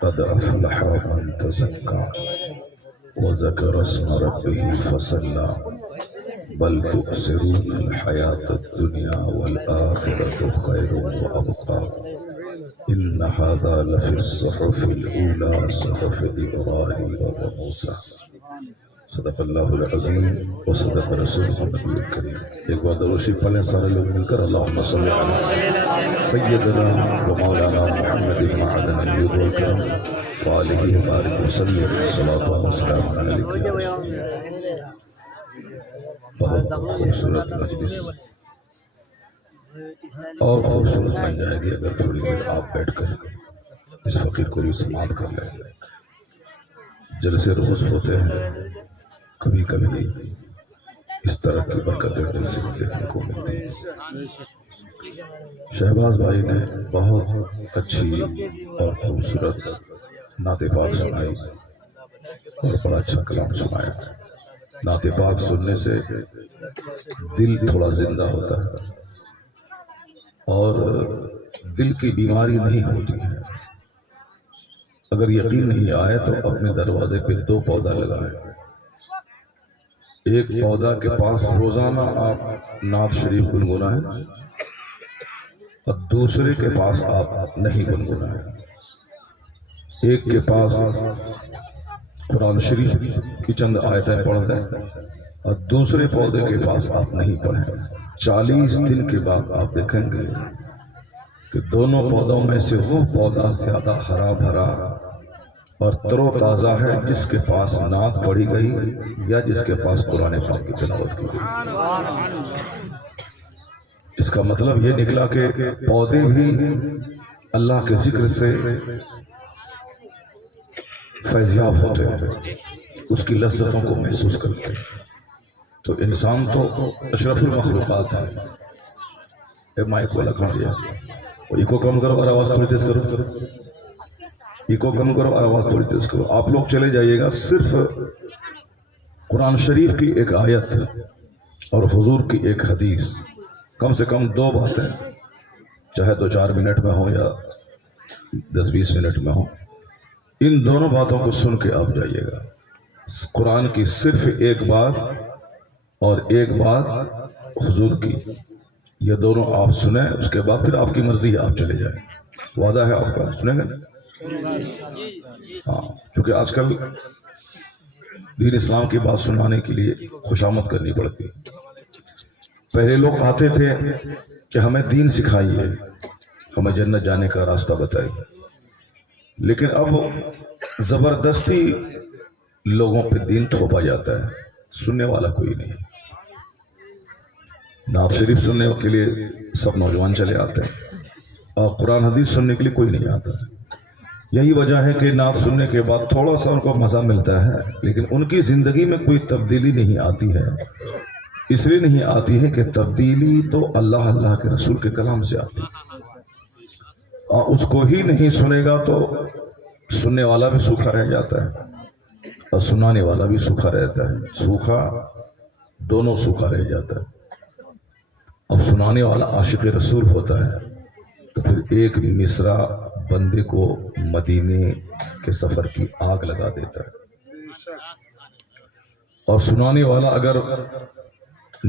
قد أفلح من تزكى وذكر اسم ربه فصلى بل تؤثرون الحياة الدنيا والآخرة خير وأبقى إن هذا لفي الصحف الأولى صحف إبراهيم وموسى صدق اللہ العظیم وصدق رسولہ النبی الکریم۔ ایک بار درود شریف پڑھیں سارے لوگ مل کر، اللہم صلی علی سیدنا و مولانا محمد معدن النبی الکریم وآلہ وبارک وسلم صلاۃ و سلام علیک۔ بہت خوبصورت مجلس اور خوبصورت بن جائے گی اگر تھوڑی دیر آپ بیٹھ کر اس فقیر کو بھی سماعت کر لیں۔ جلسے روز ہوتے ہیں، کبھی کبھی اس طرح کی برکتیں دل سے دیکھنے کو ملتی ہیں۔ شہباز بھائی نے بہت اچھی اور خوبصورت نعت پاک سنائی اور بڑا اچھا کلام سنایا۔ نعت پاک سننے سے دل تھوڑا زندہ ہوتا ہے اور دل کی بیماری نہیں ہوتی ہے۔ اگر یقین نہیں آئے تو اپنے دروازے پہ 2 پودا لگائیں۔ ایک پودا کے پاس روزانہ آپ نعت شریف گنگنائیں اور دوسرے کے پاس آپ نہیں گنگنائیں۔ ایک کے پاس قرآن شریف کی چند آیتیں پڑھ دیں اور دوسرے پودے کے پاس آپ نہیں پڑھیں۔ 40 دن کے بعد آپ دیکھیں گے کہ دونوں پودوں میں سے وہ پودا زیادہ ہرا بھرا اور تر و تازہ ہے جس کے پاس نعت پڑھی گئی یا جس کے پاس قرآن پاک کی تلاوت کی گئی۔ اس کا مطلب یہ نکلا کہ پودے بھی اللہ کے ذکر سے فیضیاب ہوتے ہیں، اس کی لذتوں کو محسوس کرتے ہیں۔ تو انسان تو اشرف المخلوقات ہے۔ مائک والا کھڑ گیا، ایکو کم کرو اور آواز تھوڑی تیز کرو، ایکو کم کرو اور آواز تھوڑی تیز کرو۔ آپ لوگ چلے جائیے گا، صرف قرآن شریف کی ایک آیت اور حضور کی ایک حدیث، کم سے کم 2 باتیں، چاہے 2-4 منٹ میں ہو یا 10-20 منٹ میں ہو، ان دونوں باتوں کو سن کے آپ جائیے گا۔ قرآن کی صرف ایک بات اور ایک بات حضور کی، یہ دونوں آپ سنیں، اس کے بعد پھر آپ کی مرضی ہے، آپ چلے جائیں۔ وعدہ ہے آپ کا، سنیں گے؟ ہاں، کیونکہ آج کل دین اسلام کی بات سنانے کے لیے خوشامد کرنی پڑتی۔ پہلے لوگ آتے تھے کہ ہمیں دین سکھائیے، ہمیں جنت جانے کا راستہ بتائیے، لیکن اب زبردستی لوگوں پہ دین تھوپا جاتا ہے، سننے والا کوئی نہیں۔ نعت شریف سننے کے لیے سب نوجوان چلے آتے ہیں اور قرآن حدیث سننے کے لیے کوئی نہیں آتا۔ یہی وجہ ہے کہ نعت سننے کے بعد تھوڑا سا ان کو مزہ ملتا ہے، لیکن ان کی زندگی میں کوئی تبدیلی نہیں آتی ہے۔ اس لیے نہیں آتی ہے کہ تبدیلی تو اللہ کے رسول کے کلام سے آتی ہے، اور اس کو ہی نہیں سنے گا تو سننے والا بھی سوکھا رہ جاتا ہے اور سنانے والا بھی سوکھا رہتا ہے، سوکھا دونوں سوکھا رہ جاتا ہے۔ اب سنانے والا عاشق رسول ہوتا ہے تو پھر ایک مصرع بندے کو مدینے کے سفر کی آگ لگا دیتا ہے، اور سنانے والا اگر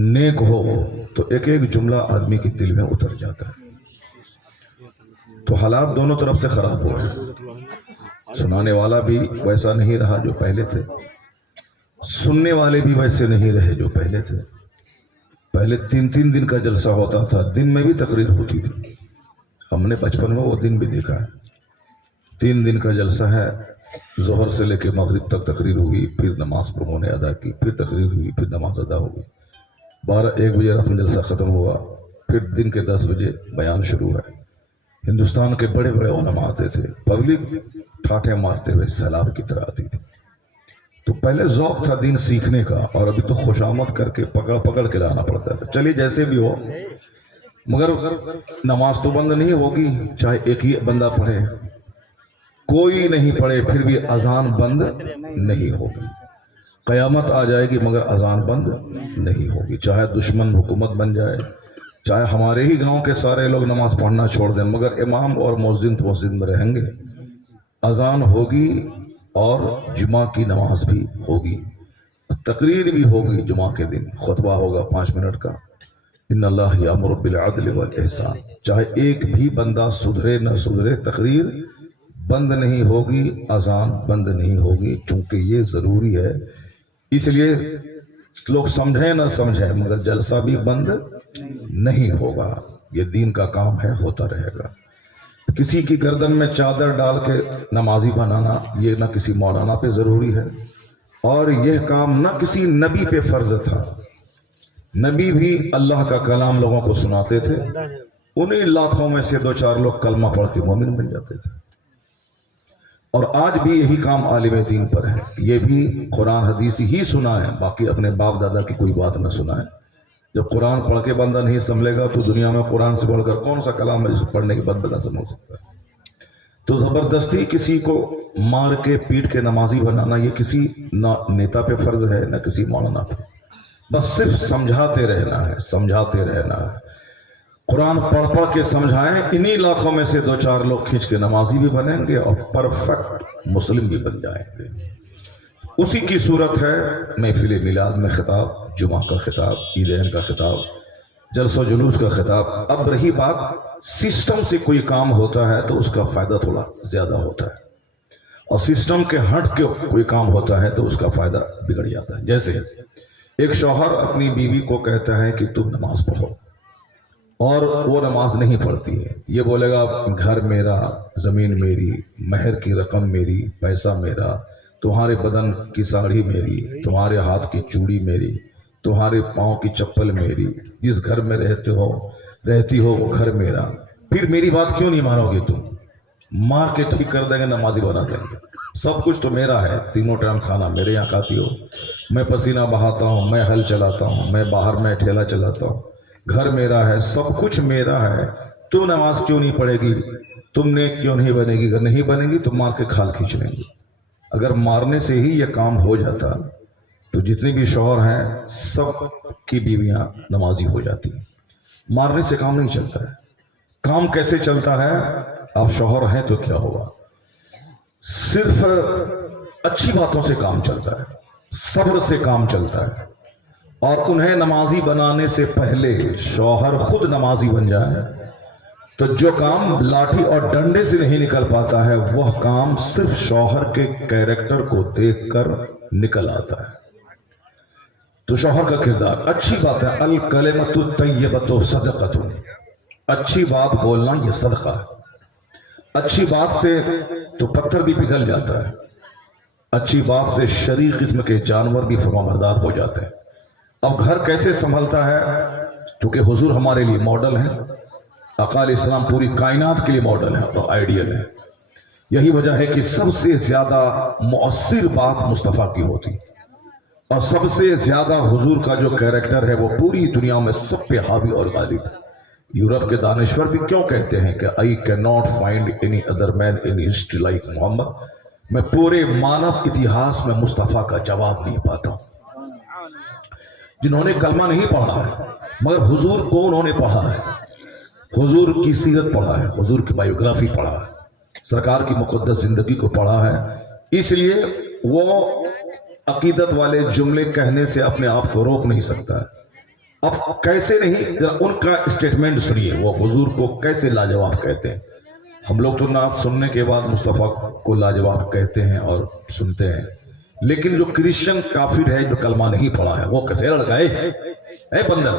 نیک ہو تو ایک ایک جملہ آدمی کے دل میں اتر جاتا ہے. تو حالات دونوں طرف سے خراب ہو رہے ہیں. سنانے والا بھی ویسا نہیں رہا جو پہلے تھے, سننے والے بھی ویسے نہیں رہے جو پہلے تھے. پہلے 3 دن کا جلسہ ہوتا تھا, دن میں بھی تقریر ہوتی تھی. ہم نے بچپن میں وہ دن بھی دیکھا ہے. 3 دن کا جلسہ ہے, ظہر سے لے کے مغرب تک تقریر ہوئی, پھر نماز پڑھوں نے ادا کی, پھر تقریر ہوئی, پھر نماز ادا ہو گئی. 12-1 بجے رات میں جلسہ ختم ہوا, پھر دن کے 10 بجے بیان شروع ہے. ہندوستان کے بڑے بڑے علماء آتے تھے, پبلک ٹھاٹھے مارتے ہوئے سیلاب کی طرح آتی تھی. تو پہلے ذوق تھا دین سیکھنے کا, اور ابھی تو خوشامد کر کے پکڑ پکڑ کے لانا پڑتا ہے. چلیے جیسے بھی ہو, مگر نماز تو بند نہیں ہوگی, چاہے ایک ہی بندہ پڑھے, کوئی نہیں پڑھے پھر بھی اذان بند نہیں ہوگی. قیامت آ جائے گی مگر اذان بند نہیں ہوگی. چاہے دشمن حکومت بن جائے, چاہے ہمارے ہی گاؤں کے سارے لوگ نماز پڑھنا چھوڑ دیں, مگر امام اور مؤذن تو مسجد میں رہیں گے. اذان ہوگی اور جمعہ کی نماز بھی ہوگی, تقریر بھی ہوگی. جمعہ کے دن خطبہ ہوگا 5 منٹ کا, ان اللہ یامر بالعدل والاحسان. چاہے ایک بھی بندہ سدھرے نہ سدھرے, تقریر بند نہیں ہوگی, اذان بند نہیں ہوگی, چونکہ یہ ضروری ہے. اس لیے لوگ سمجھیں نہ سمجھیں مگر جلسہ بھی بند نہیں ہوگا. یہ دین کا کام ہے, ہوتا رہے گا. کسی کی گردن میں چادر ڈال کے نمازی بنانا یہ نہ کسی مولانا پہ ضروری ہے, اور یہ کام نہ کسی نبی پہ فرض تھا. نبی بھی اللہ کا کلام لوگوں کو سناتے تھے, انہیں لاکھوں میں سے 2-4 لوگ کلمہ پڑھ کے مومن بن جاتے تھے. اور آج بھی یہی کام عالم دین پر ہے. یہ بھی قرآن حدیث ہی سنائیں, باقی اپنے باپ دادا کی کوئی بات نہ سنائیں. جب قرآن پڑھ کے بندہ نہیں سنبھلے گا تو دنیا میں قرآن سے بڑھ کر کون سا کلام ہے جسے پڑھنے کے بعد بندہ سنبھل سکتا ہے. تو زبردستی کسی کو مار کے پیٹ کے نمازی بنانا یہ کسی نہ نیتا پہ فرض ہے نہ کسی مولانا پہ. بس صرف سمجھاتے رہنا ہے, سمجھاتے رہنا ہے. قرآن پڑھ پڑھ کے سمجھائیں, انہی لاکھوں میں سے 2-4 لوگ کھینچ کے نمازی بھی بنیں گے اور پرفیکٹ مسلم بھی بن جائیں گے. اسی کی صورت ہے محفل میلاد میں خطاب, جمعہ کا خطاب, عیدین کا خطاب, جلسہ و جلوس کا خطاب. اب رہی بات سسٹم سے کوئی کام ہوتا ہے تو اس کا فائدہ تھوڑا زیادہ ہوتا ہے, اور سسٹم کے ہٹ کے کوئی کام ہوتا ہے تو اس کا فائدہ بگڑ جاتا ہے. جیسے ایک شوہر اپنی بیوی کو کہتا ہے کہ تم نماز پڑھو, اور وہ نماز نہیں پڑھتی ہے. یہ بولے گا گھر میرا, زمین میری, مہر کی رقم میری, پیسہ میرا, تمہارے بدن کی ساڑی میری, تمہارے ہاتھ کی چوڑی میری, تمہارے پاؤں کی چپل میری, جس گھر میں رہتی ہو وہ گھر میرا. پھر میری بات کیوں نہیں مانو گے تم؟ مار کے ٹھیک کر دیں گے, نمازی بنا دیں گے. سب کچھ تو میرا ہے, تینوں ٹائم کھانا میرے یہاں کھاتی ہو, میں پسینہ بہاتا ہوں, میں ہل چلاتا ہوں, میں باہر میں ٹھیلا چلاتا ہوں, گھر میرا ہے, سب کچھ میرا ہے. تو نماز کیوں نہیں پڑھے گی؟ تم نے کیوں نہیں بنے گی؟ اگر نہیں بنے گی تو مار کے کھال کھینچ لیں گے. اگر مارنے سے ہی یہ کام ہو جاتا تو جتنے بھی شوہر ہیں سب کی بیویاں نمازی ہو جاتی. مارنے سے کام نہیں چلتا ہے. کام کیسے چلتا ہے؟ آپ شوہر ہیں تو کیا ہوگا, صرف اچھی باتوں سے کام چلتا ہے, صبر سے کام چلتا ہے. اور انہیں نمازی بنانے سے پہلے شوہر خود نمازی بن جائے تو جو کام لاٹھی اور ڈنڈے سے نہیں نکل پاتا ہے وہ کام صرف شوہر کے کیریکٹر کو دیکھ کر نکل آتا ہے. تو شوہر کا کردار, اچھی بات ہے, الکلمۃ الطیبۃ صدقۃ, اچھی بات بولنا یہ صدقہ ہے. اچھی بات سے تو پتھر بھی پگھل جاتا ہے, اچھی بات سے شریر قسم کے جانور بھی فرمانبردار ہو جاتے ہیں. اب گھر کیسے سنبھلتا ہے؟ چونکہ حضور ہمارے لیے ماڈل ہیں, اقال اسلام پوری کائنات کے لیے ماڈل ہے اور آئیڈیل ہے. یہی وجہ ہے کہ سب سے زیادہ مؤثر بات مصطفیٰ کی ہوتی, اور سب سے زیادہ حضور کا جو کیریکٹر ہے وہ پوری دنیا میں سب پہ حاوی اور غالب ہے. یورپ کے دانشور بھی کیوں کہتے ہیں کہ I cannot find any other man in history like محمد, میں پورے مانو اتہاس میں مصطفیٰ کا جواب نہیں پاتا ہوں. جنہوں نے کلمہ نہیں پڑھا ہے مگر حضور کو انہوں نے پڑھا ہے, حضور کی سیرت پڑھا ہے, حضور کی بایوگرافی پڑھا ہے, سرکار کی مقدس زندگی کو پڑھا ہے. اس لیے وہ عقیدت والے جملے کہنے سے اپنے آپ کو روک نہیں سکتا ہے. اب کیسے نہیں، ذرا ان کا اسٹیٹمنٹ سنیے، وہ حضور کو کیسے لاجواب کہتے ہیں۔ ہم لوگ تو نعت سننے کے بعد مصطفیٰ کو لاجواب کہتے ہیں اور سنتے ہیں، لیکن جو کرسچن کافر ہے جو کلمہ نہیں پڑھا ہے وہ کیسے لڑکا اے بندر،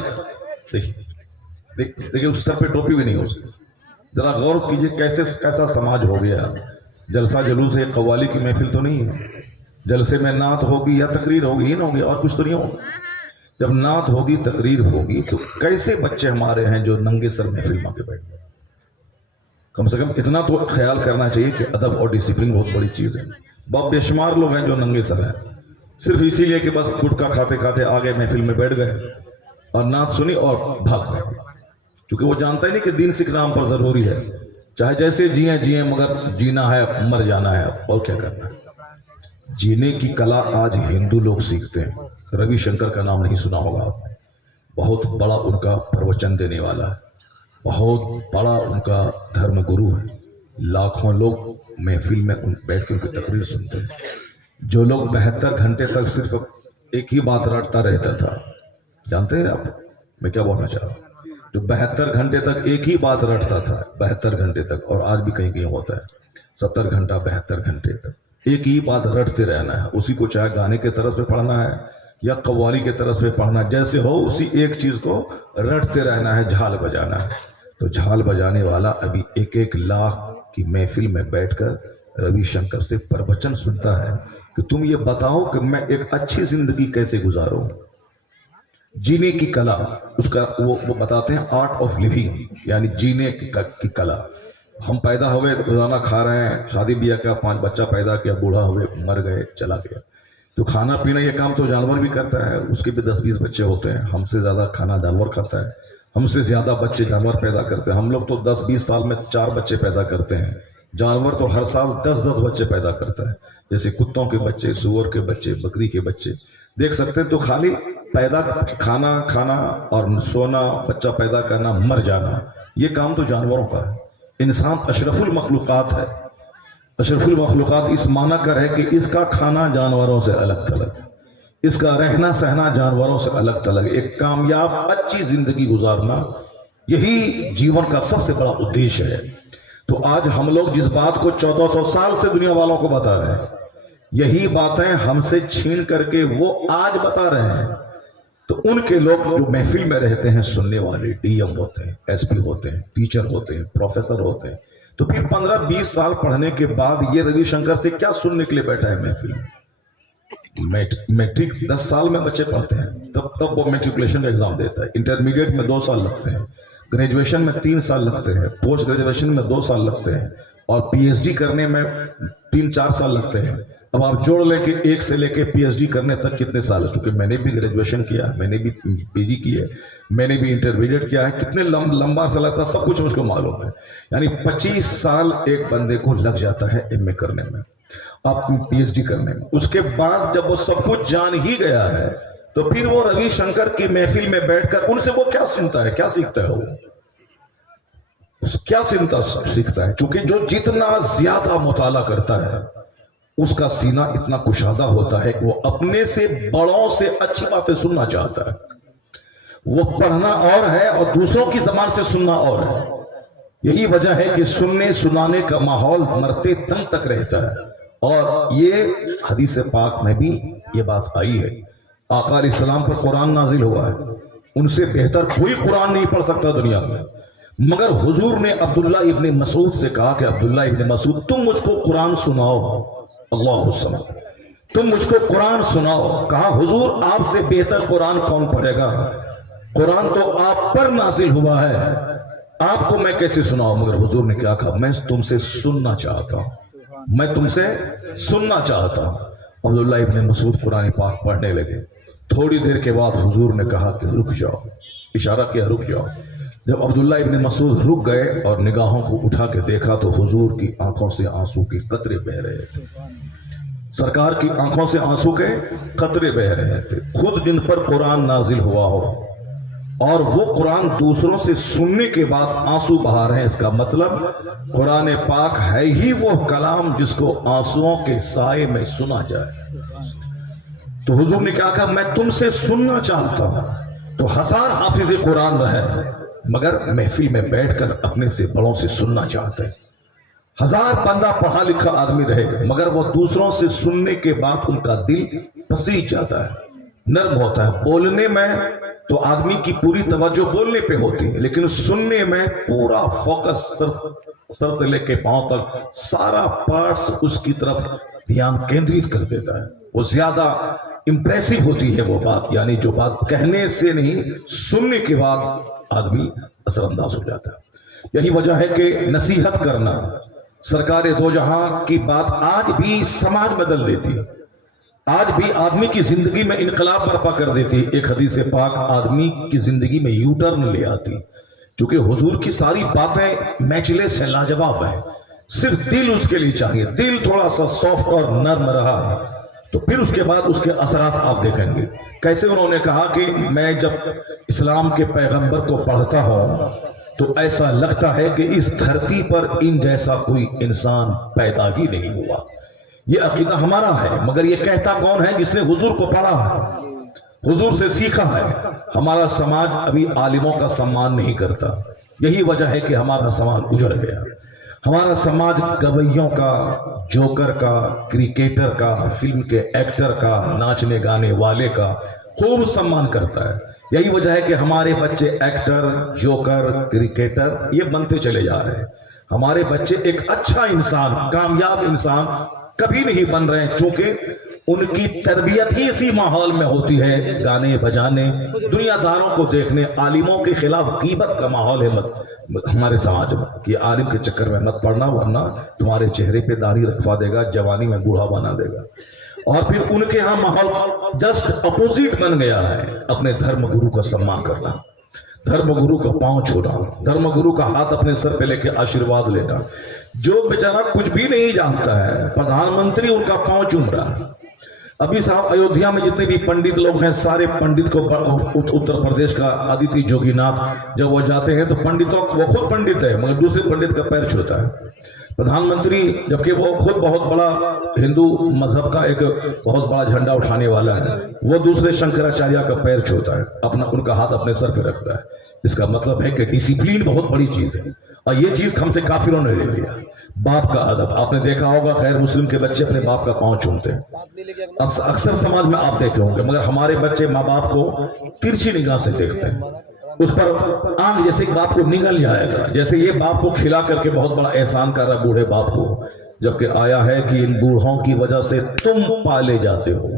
دیکھیے اس سر پہ ٹوپی بھی نہیں ہو سکتی۔ ذرا غور کیجئے کیسا سماج ہو گیا۔ جلسہ جلوس ہے، قوالی کی محفل تو نہیں ہے، جلسے میں نعت ہوگی یا تقریر ہوگی، نہ ہوگی اور کچھ تو نہیں ہوگا۔ جب نعت ہوگی تقریر ہوگی تو کیسے بچے ہمارے ہیں جو ننگے سر محفل میں کے بیٹھ گئے۔ کم سے کم اتنا تو خیال کرنا چاہیے کہ ادب اور ڈسپلن بہت بڑی چیز ہے۔ بہت بے شمار لوگ ہیں جو ننگے سر ہیں، صرف اسی لیے کہ بس گٹکا کھاتے کھاتے آگے محفل میں بیٹھ گئے اور نعت سنی اور بھاگ گئے، کیونکہ وہ جانتا ہی نہیں کہ دین سکھ نام پر ضروری ہے، چاہے جیسے جییں مگر جینا ہے، مر جانا ہے، اور کیا کرنا ہے۔ جینے کی کلا آج ہندو لوگ سیکھتے ہیں۔ روی شنکر کا نام نہیں سنا ہوگا آپ نے، بہت بڑا ان کا پروچن دینے والا ہے، بہت بڑا ان کا دھرم گرو ہے۔ لاکھوں لوگ محفل میں بیٹھ کے ان کی تقریر سنتے ہیں۔ جو لوگ 72 گھنٹے تک صرف ایک ہی بات رٹتا رہتا تھا، جانتے ہیں آپ میں کیا بولنا چاہ رہا ہوں؟ جو 72 گھنٹے تک ایک ہی بات رٹتا تھا، 72 گھنٹے تک، اور آج بھی کہیں ہوتا ہے 70 گھنٹہ 72 گھنٹے تک ایک ہی بات رٹتے رہنا ہے، اسی کو چاہے گانے کے طرز پہ پڑھنا ہے یا قوالی کے طرز پہ پڑھنا، جیسے ہو اسی ایک چیز کو رٹتے رہنا ہے، جھال بجانا ہے۔ تو جھال بجانے والا ابھی 1 لاکھ کی محفل میں بیٹھ کر روی شنکر سے پروچن سنتا ہے کہ تم یہ بتاؤ کہ میں ایک اچھی زندگی کیسے گزاروں۔ جینے کی کلا، اس کا وہ بتاتے ہیں آرٹ آف لیونگ، یعنی جینے کی کلا۔ ہم پیدا ہوئے روزانہ کھا رہے ہیں، شادی بیاہ کیا، 5 بچہ پیدا کیا، بوڑھا ہوئے، مر گئے، چلا گیا۔ تو کھانا پینا یہ کام تو جانور بھی کرتا ہے، اس کے بھی 10-20 بچے ہوتے ہیں، ہم سے زیادہ کھانا جانور کھاتا ہے، ہم سے زیادہ بچے جانور پیدا کرتے ہیں۔ ہم لوگ تو 10-20 سال میں 4 بچے پیدا کرتے ہیں، جانور تو ہر سال 10-10 بچے پیدا کرتا ہے، جیسے کتوں کے بچے، سور کے بچے، بکری کے بچے دیکھ سکتے ہیں۔ تو خالی پیدا کھانا اور سونا، بچہ پیدا کرنا، مر جانا، یہ کام تو جانوروں کا ہے۔ انسان اشرف المخلوقات ہے۔ اشرف المخلوقات اس معنی کر ہے کہ اس کا کھانا جانوروں سے الگ تھلگ، اس کا رہنا سہنا جانوروں سے الگ تھلگ، ایک کامیاب اچھی زندگی گزارنا، یہی جیون کا سب سے بڑا ادیش ہے۔ تو آج ہم لوگ جس بات کو 1400 سال سے دنیا والوں کو بتا رہے ہیں، یہی باتیں ہم سے چھین کر کے وہ آج بتا رہے ہیں۔ تو ان کے لوگ جو محفل میں رہتے ہیں، سننے والے ڈی ایم ہوتے ہیں، ایس پی ہوتے ہیں، ٹیچر ہوتے ہیں، پروفیسر ہوتے ہیں، تو پھر 15-20 سال پڑھنے کے بعد یہ روی شنکر سے کیا سننے کے لیے بیٹھا ہے محفل میں؟ میٹرک 10 سال میں بچے پڑھتے ہیں، تب وہ میٹریکولیشن کا ایگزام دیتا ہے۔ انٹرمیڈیٹ میں 2 سال لگتے ہیں، گریجویشن میں 3 سال لگتے ہیں، پوسٹ گریجویشن میں 2 سال لگتے ہیں، اور پی ایچ ڈی کرنے میں 3-4 سال لگتے ہیں۔ اب آپ جوڑ لے کے 1 سے لے کے پی ایچ ڈی کرنے تک کتنے سال ہے؟ چونکہ میں نے بھی گریجویشن کیا، میں نے بھی پی جی کی ہے، میں نے بھی انٹرمیڈیٹ کیا ہے، کتنے لمبا سا لگتا ہے سب کچھ مجھ کو معلوم ہے۔ یعنی 25 سال ایک بندے کو لگ جاتا ہے ایم اے کرنے میں، آپ پی ایچ ڈی کرنے میں۔ اس کے بعد جب وہ سب کچھ جان ہی گیا ہے تو پھر وہ روی شنکر کی محفل میں بیٹھ کر ان سے وہ کیا سنتا ہے، کیا سیکھتا ہے؟ وہ کیا سیکھتا ہے؟ چونکہ جو جتنا زیادہ مطالعہ کرتا ہے اس کا سینہ اتنا کشادہ ہوتا ہے کہ وہ اپنے سے بڑوں سے اچھی باتیں سننا چاہتا ہے۔ وہ پڑھنا اور ہے اور دوسروں کی زبان سے سننا اور ہے۔ یہی وجہ ہے کہ سننے سنانے کا ماحول مرتے دم تک رہتا ہے، اور یہ حدیث پاک میں بھی یہ بات آئی ہے۔ آقا علیہ السلام پر قرآن نازل ہوا ہے، ان سے بہتر کوئی قرآن نہیں پڑھ سکتا دنیا میں، مگر حضور نے عبداللہ ابن مسعود سے کہا کہ عبداللہ ابن مسعود تم مجھ کو قرآن سناؤ، اللہ الصمد، تم مجھ کو قرآن سناؤ۔ کہا حضور آپ سے بہتر قرآن کون پڑھے گا؟ قرآن تو آپ پر نازل ہوا ہے، آپ کو میں کیسے سناؤں؟ مگر حضور نے کیا کہا؟ میں تم سے سننا چاہتا ہوں، میں تم سے سننا چاہتا ہوں۔ عبداللہ ابن مسعود قرآن پاک پڑھنے لگے۔ تھوڑی دیر کے بعد حضور نے کہا کہ رک جاؤ، اشارہ کیا رک جاؤ۔ جب عبداللہ ابن مسعود رک گئے اور نگاہوں کو اٹھا کے دیکھا تو حضور کی آنکھوں سے آنسو کے قطرے بہ رہے تھے، سرکار کی آنکھوں سے آنسو کے قطرے بہ رہے تھے۔ خود جن پر قرآن نازل ہوا ہو اور وہ قرآن دوسروں سے سننے کے بعد آنسو بہا رہے ہیں، اس کا مطلب قرآن پاک ہے ہی وہ کلام جس کو آنسوؤں کے سائے میں سنا جائے۔ تو حضور نے کہا میں تم سے سننا چاہتا ہوں۔ تو 1000 حافظ قرآن رہے مگر محفل میں بیٹھ کر اپنے سے بڑوں سے سننا چاہتے ہیں. 1000 بندہ پڑھا لکھا آدمی رہے مگر وہ دوسروں سے سننے کے بعد ان کا دل پسیج جاتا ہے, نرم ہوتا ہے. بولنے میں تو آدمی کی پوری توجہ بولنے پہ ہوتی ہے لیکن سننے میں پورا فوکس سر سے لے کے پاؤں تک سارا پارٹس اس کی طرف دھیان کیندرت کر دیتا ہے. وہ زیادہ امپریسو ہوتی ہے وہ بات, یعنی جو بات کہنے سے نہیں سننے کے بعد آدمی اثر انداز ہو جاتا ہے. یہی وجہ ہے کہ نصیحت کرنا سرکار دو جہاں کی بات آج بھی سماج بدل دیتی ہے, آج بھی آدمی کی زندگی میں انقلاب برپا کر دیتی. ایک حدیث پاک آدمی کی زندگی میں یو ٹرن لے آتی, چونکہ حضور کی ساری باتیں میچلیس ہیں, لاجواب ہیں. صرف دل اس کے لیے چاہیے, دل تھوڑا سا سافٹ اور نرم رہا تو پھر اس کے بعد اس کے اثرات آپ دیکھیں گے. کیسے انہوں نے کہا کہ میں جب اسلام کے پیغمبر کو پڑھتا ہوں تو ایسا لگتا ہے کہ اس دھرتی پر ان جیسا کوئی انسان پیدا ہی نہیں ہوا. یہ عقیدہ ہمارا ہے مگر یہ کہتا کون ہے؟ جس نے حضور کو پڑھا ہے, حضور سے سیکھا ہے. ہمارا سماج ابھی عالموں کا سمان نہیں کرتا. یہی وجہ ہے کہ ہمارا سماج اجڑ گیا. ہمارا سماج گویوں کا, جوکر کا, کرکٹر کا, فلم کے ایکٹر کا, ناچنے گانے والے کا خوب سمان کرتا ہے. یہی وجہ ہے کہ ہمارے بچے ایکٹر, جوکر, کرکٹر یہ بنتے چلے جا رہے ہیں. ہمارے بچے ایک اچھا انسان, کامیاب انسان کبھی نہیں بن رہے ہیں, چونکہ ان کی تربیت ہی اسی ماحول میں ہوتی ہے. گانے بجانے, دنیا داروں کو دیکھنے, عالموں کے خلاف غیبت کا ماحول ہے ہمارے سماج میں کہ عالم کے چکر میں مت پڑنا ورنہ تمہارے چہرے پہ داڑھی رکھوا دے گا, جوانی میں بوڑھا بنا دے گا. اور پھر ان کے ہاں ماحول جسٹ اپوزٹ بن گیا ہے. اپنے دھرم گرو کا سمان کرنا, دھرم گرو کا پاؤں چھونا, دھرم گرو کا ہاتھ اپنے سر پہ لے کے آشیرواد لینا. جو بیچارہ کچھ بھی نہیں جانتا ہے, پردھان منتری ان کا پاؤں چوم رہا. ابھی صاحب ایودھیا میں جتنے بھی پنڈت لوگ ہیں سارے پنڈت کو, اتر پردیش کا آدتیہ جوگی ناتھ جب وہ جاتے ہیں تو پنڈتوں, وہ خود پنڈت ہے مگر دوسرے پنڈت کا پیر چھوتا ہے. پردھان منتری جبکہ وہ خود بہت بڑا ہندو مذہب کا ایک بہت بڑا جھنڈا اٹھانے والا ہے, وہ دوسرے شنکراچاریہ کا پیر چھوتا ہے, ان کا ہاتھ اپنے سر پہ رکھتا ہے. اس کا مطلب ہے کہ ڈسپلین بہت بڑی چیز ہے اور یہ چیز ہم سے کافروں نے لے لیا. باپ کا ادب آپ نے دیکھا ہوگا, غیر مسلم کے بچے اپنے باپ کا پاؤں چومتے ہیں. اکثر سماج میں آپ دیکھے ہوں گے, مگر ہمارے بچے ماں باپ کو ترچھی نگاہ سے دیکھتے ہیں. اس پر آنکھ جیسے باپ کو نگل جائے گا, جیسے یہ باپ کو کھلا کر کے بہت بڑا احسان کر رہا بوڑھے باپ کو, جبکہ آیا ہے کہ ان بوڑھوں کی وجہ سے تم پالے جاتے ہو.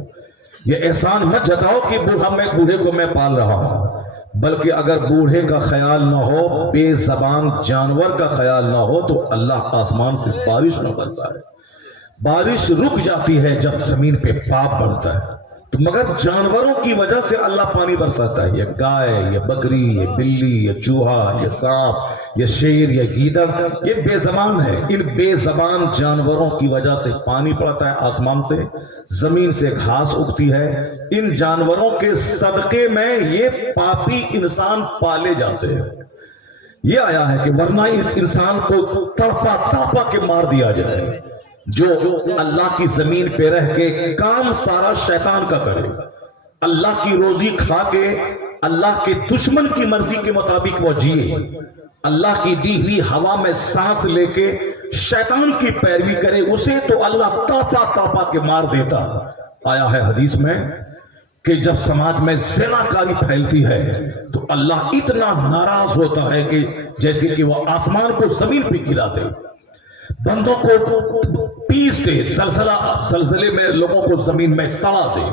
یہ احسان مت جتاؤ کہ بوڑھے کو میں پال رہا ہوں, بلکہ اگر بوڑھے کا خیال نہ ہو, بے زبان جانور کا خیال نہ ہو تو اللہ آسمان سے بارش نہ برسائے. بارش رک جاتی ہے جب زمین پہ پاپ بڑھتا ہے, تو مگر جانوروں کی وجہ سے اللہ پانی برساتا ہے. یہ گائے, یہ بکری, یہ بلی, یہ چوہا, یہ سانپ, یہ شیر, یہ گیدڑ, یہ بے زبان ہے. ان بے زبان جانوروں کی وجہ سے پانی پڑتا ہے آسمان سے, زمین سے گھاس اگتی ہے. ان جانوروں کے صدقے میں یہ پاپی انسان پالے جاتے ہیں. یہ آیا ہے کہ ورنہ اس انسان کو تڑپا تڑپا کے مار دیا جائے جو اللہ کی زمین پہ رہ کے کام سارا شیطان کا کرے, اللہ کی روزی کھا کے اللہ کے دشمن کی مرضی کے مطابق وہ جیے, اللہ کی دی ہوئی ہوا میں سانس لے کے شیطان کی پیروی کرے, اسے تو اللہ تڑپا تڑپا کے مار دیتا. آیا ہے حدیث میں کہ جب سماج میں زنا کاری پھیلتی ہے تو اللہ اتنا ناراض ہوتا ہے کہ جیسے کہ وہ آسمان کو زمین پہ گرا دے, بندوں کو پیس دے, زلزلے میں لوگوں کو زمین میں سڑا دے.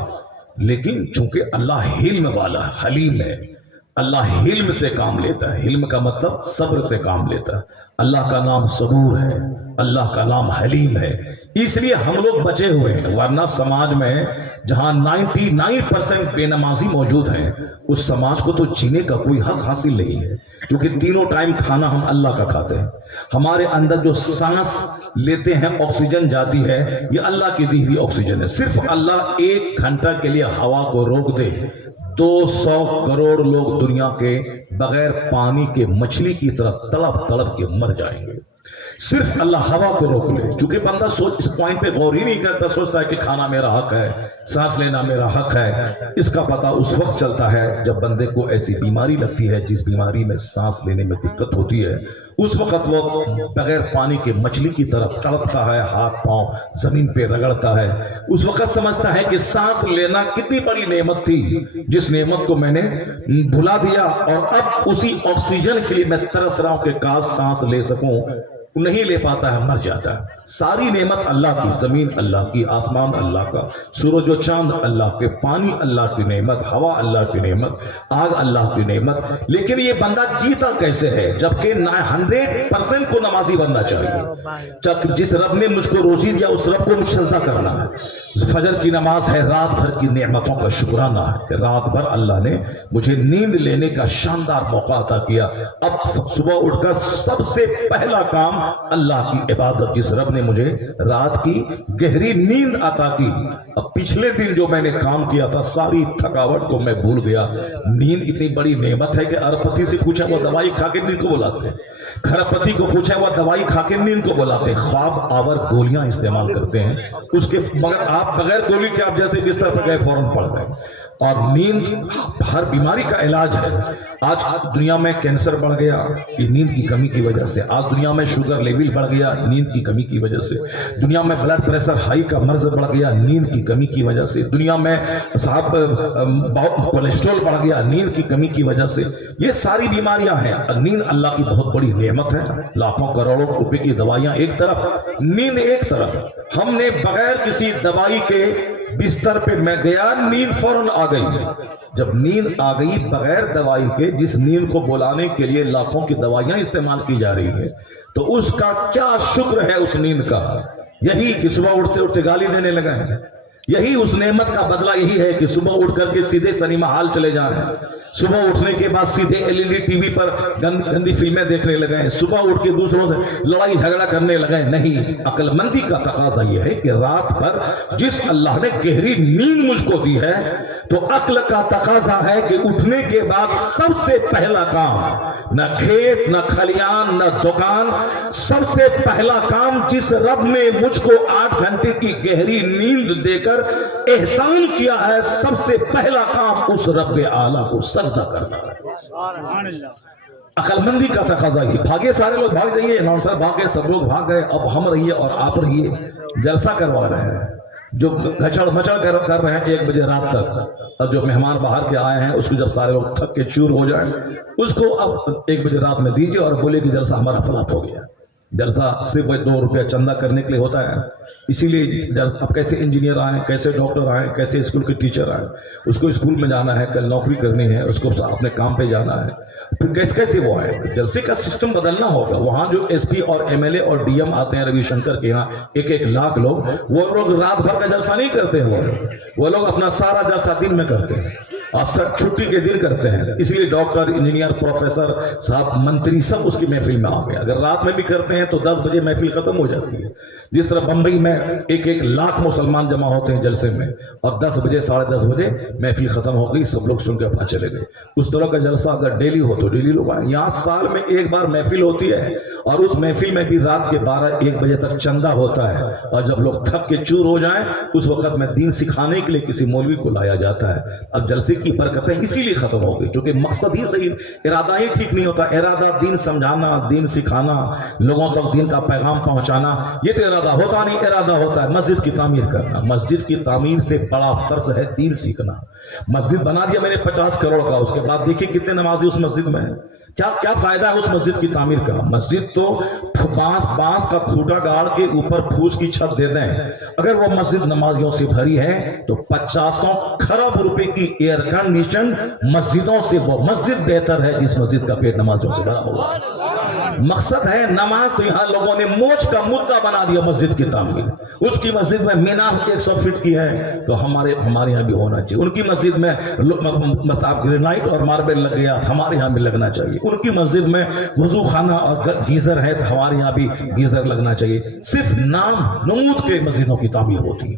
لیکن چونکہ اللہ حلم والا حلیم ہے, اللہ حلم سے کام لیتا ہے. حلم کا مطلب صبر سے کام لیتا ہے. اللہ کا نام صبور ہے, اللہ کا نام حلیم ہے, اس لیے ہم لوگ بچے ہوئے ہیں. ورنہ سماج میں جہاں 99% بے نمازی موجود ہیں, اس سماج کو تو جینے کا کوئی حق حاصل نہیں ہے, کیونکہ تینوں ٹائم کھانا ہم اللہ کا کھاتے ہیں. ہمارے اندر جو سانس لیتے ہیں, آکسیجن جاتی ہے, یہ اللہ کی دی ہوئی آکسیجن ہے. صرف اللہ 1 گھنٹہ کے لیے ہوا کو روک دے, 200 کروڑ لوگ دنیا کے بغیر پانی کے مچھلی کی طرح تڑپ تڑپ کے مر جائیں گے. صرف اللہ ہوا کو روک لے. چونکہ بندہ اس پوائنٹ پہ غور ہی نہیں کرتا, سوچتا ہے کہ کھانا میرا حق ہے, سانس لینا میرا حق ہے. اس کا پتہ اس وقت چلتا ہے جب بندے کو ایسی بیماری لگتی ہے جس بیماری میں سانس لینے میں دقت ہوتی ہے. اس وقت وہ بغیر پانی کے مچھلی کی طرف تڑپتا ہے, ہاتھ پاؤں زمین پہ رگڑتا ہے. اس وقت سمجھتا ہے کہ سانس لینا کتنی بڑی نعمت تھی, جس نعمت کو میں نے بھلا دیا, اور اب اسی آکسیجن کے لیے میں ترس رہا ہوں کہ کاش سانس لے سکوں. نہیں لے پاتا ہے, مر جاتا ہے. ساری نعمت اللہ کی, زمین اللہ کی, آسمان اللہ کا, سورج و چاند اللہ کے, پانی اللہ کی نعمت, ہوا اللہ کی نعمت, آگ اللہ کی نعمت. لیکن یہ بندہ جیتا کیسے ہے جبکہ 100% کو نمازی بننا چاہیے. جس رب نے مجھ کو روزی دیا اس رب کو مجھ سجدہ کرنا ہے. فجر کی نماز ہے, رات بھر کی نعمتوں کا شکرانہ ہے کہ رات بھر اللہ نے مجھے نیند لینے کا شاندار موقع عطا کیا. اب صبح اٹھ کر سب سے پہلا کام اللہ کی عبادت, جس رب نے مجھے رات کی گہری نیند عطا کی. اب پچھلے دن جو میں نے کام کیا تھا ساری تھکاوٹ کو میں بھول گیا. نیند اتنی بڑی نعمت ہے کہ اربپتی سے پوچھا وہ دوائی کھا کے نیند کو بلاتے ہیں, کھڑپتی کو پوچھا وہ دوائی کھا کے نیند کو بلاتے ہیں. خواب آور گولیاں استعمال کرتے ہیں اس کے, مگر آپ بغیر گولی کے آپ جیسے بستر پر گئے فوراً پڑ گئے. اور نیند ہر بیماری کا علاج ہے. آج دنیا میں کینسر بڑھ گیا یہ نیند کی کمی کی وجہ سے. آج دنیا میں شوگر لیول بڑھ گیا نیند کی کمی کی وجہ سے. دنیا میں بلڈ پریشر ہائی کا مرض بڑھ گیا نیند کی کمی کی وجہ سے. دنیا میں صاحب بہت کولیسٹرول بڑھ گیا نیند کی کمی کی وجہ سے. یہ ساری بیماریاں ہیں. نیند اللہ کی بہت بڑی نعمت ہے. لاکھوں کروڑوں روپے کی دوائیاں ایک طرف, نیند ایک طرف. ہم نے بغیر کسی دوائی کے بستر پہ میں گیا, نیند فوراً آ گئی. جب نیند آ گئی بغیر دوائی کے, جس نیند کو بلانے کے لیے لاکھوں کی دوائیاں استعمال کی جا رہی ہے, تو اس کا کیا شکر ہے اس نیند کا. یہی کہ صبح اٹھتے اٹھتے گالی دینے لگے ہیں. یہی اس نعمت کا بدلہ یہی ہے کہ صبح اٹھ کر کے سیدھے سنیما ہال چلے جائیں. صبح اٹھنے کے بعد سیدھے LED ٹی وی پر گندی فلمیں دیکھنے لگے ہیں. صبح اٹھ کے دوسروں سے لڑائی جھگڑا کرنے لگے. نہیں, عقل مندی کا تقاضا یہ ہے کہ رات بھر جس اللہ نے گہری نیند مجھ کو دی ہے, تو عقل کا تقاضا ہے کہ اٹھنے کے بعد سب سے پہلا کام نہ کھیت نہ کھلیان نہ دکان, سب سے پہلا کام جس رب نے مجھ کو 8 گھنٹے کی گہری نیند دے کر احسان کیا ہے, سب سے پہلا کام اس رب اعلیٰ کو سجدہ کرنا ہے. عقل مندی کا تقاضا ہی. بھاگے سارے لوگ بھاگ جائیے, اناؤنسر بھاگ گئے, سب لوگ بھاگ گئے. اب ہم رہیے اور آپ رہیے, جلسہ کروا رہے ہیں جو گھچڑ مچڑ کر رہے ہیں 1 بجے رات تک. اور جو مہمان باہر کے آئے ہیں اس کو جب سارے لوگ تھک کے چور ہو جائیں اس کو اب 1 بجے رات میں دیجیے اور بولے کہ جلسہ ہمارا فلاپ ہو گیا. جلسہ صرف 2 روپیہ چندہ کرنے کے لیے ہوتا ہے. اسی لیے اب کیسے انجینئر آئیں, کیسے ڈاکٹر آئیں, کیسے اسکول کے ٹیچر آئیں, اس کو اسکول میں جانا ہے, کل نوکری کرنی ہے, اس کو اپنے کام پہ جانا ہے, پھر کیسے وہ آئے. جلسے کا سسٹم بدلنا ہوگا. وہاں جو SP اور MLA اور DM آتے ہیں روی شنکر کے یہاں 1-1 لاکھ لوگ, وہ لوگ رات بھر کا جلسہ نہیں کرتے ہیں. وہ لوگ اپنا سارا جلسہ دن میں کرتے ہیں اور سب چھٹی کے دن کرتے ہیں. اس لیے ڈاکٹر, انجینئر, پروفیسر صاحب, منتری سب اس کی محفل میں آ گئے. اگر رات میں بھی کرتے ہیں تو 10 بجے محفل ختم ہو جاتی ہے. جس طرح بمبئی میں 1-1 لاکھ مسلمان جمع ہوتے ہیں جلسے میں, اور 10 بجے 10:30 بجے محفل ختم ہو گئی, سب لوگ سن کے اپنا چلے گئے. اس طرح کا جلسہ اگر ڈیلی ہو تو ڈیلی لوگ آئیں. یہاں سال میں 1 بار محفل ہوتی ہے, اور اس محفل میں بھی رات کے 12-1 بجے تک چندہ ہوتا ہے. اور جب لوگ تھک کے چور ہو جائیں اس وقت میں دین سکھانے کے لیے کسی مولوی کو لایا جاتا ہے. اب جلسے کی برکتیں اسی لیے ختم ہو گئی چونکہ مقصد ہی صحیح, ارادہ ہی ٹھیک نہیں ہوتا. ارادہ دین سمجھانا, دین سکھانا, لوگوں تک دین کا پیغام پہنچانا, یہ تو ارادہ ہوتا نہیں. ارادہ ہوتا ہے مسجد کی تعمیر کرنا. مسجد کی تعمیر سے بڑا فرض ہے دین سیکھنا. مسجد بنا دیا میں نے 50 کروڑ کا, اس کے بعد دیکھیے کتنے نمازی اس مسجد میں ہیں. کیا فائدہ ہے اس مسجد کی تعمیر کا. مسجد تو بانس کا کھوٹا گاڑ کے اوپر پھوس کی چھت دے دیں. اگر وہ مسجد نمازیوں سے بھری ہے تو 50 کھرب روپے کی ایئر کنڈیشن مسجدوں سے وہ مسجد بہتر ہے جس مسجد کا پیٹ نمازیوں سے بھرا ہوا ہے. مقصد ہے نماز, تو یہاں لوگوں نے موچ کا مدعا بنا دیا مسجد کی تعمیر. اس کی مسجد میں مینار 100 فٹ کی ہے تو ہمارے یہاں بھی ہونا چاہیے. ان کی مسجد میں گرینائٹ اور ماربل لگ گیا, ہمارے یہاں بھی لگنا چاہیے. ان کی مسجد میں وضو خانہ اور گیزر ہے تو ہمارے یہاں بھی گیزر لگنا چاہیے. صرف نام نمود کے مسجدوں کی تعمیر ہوتی ہے.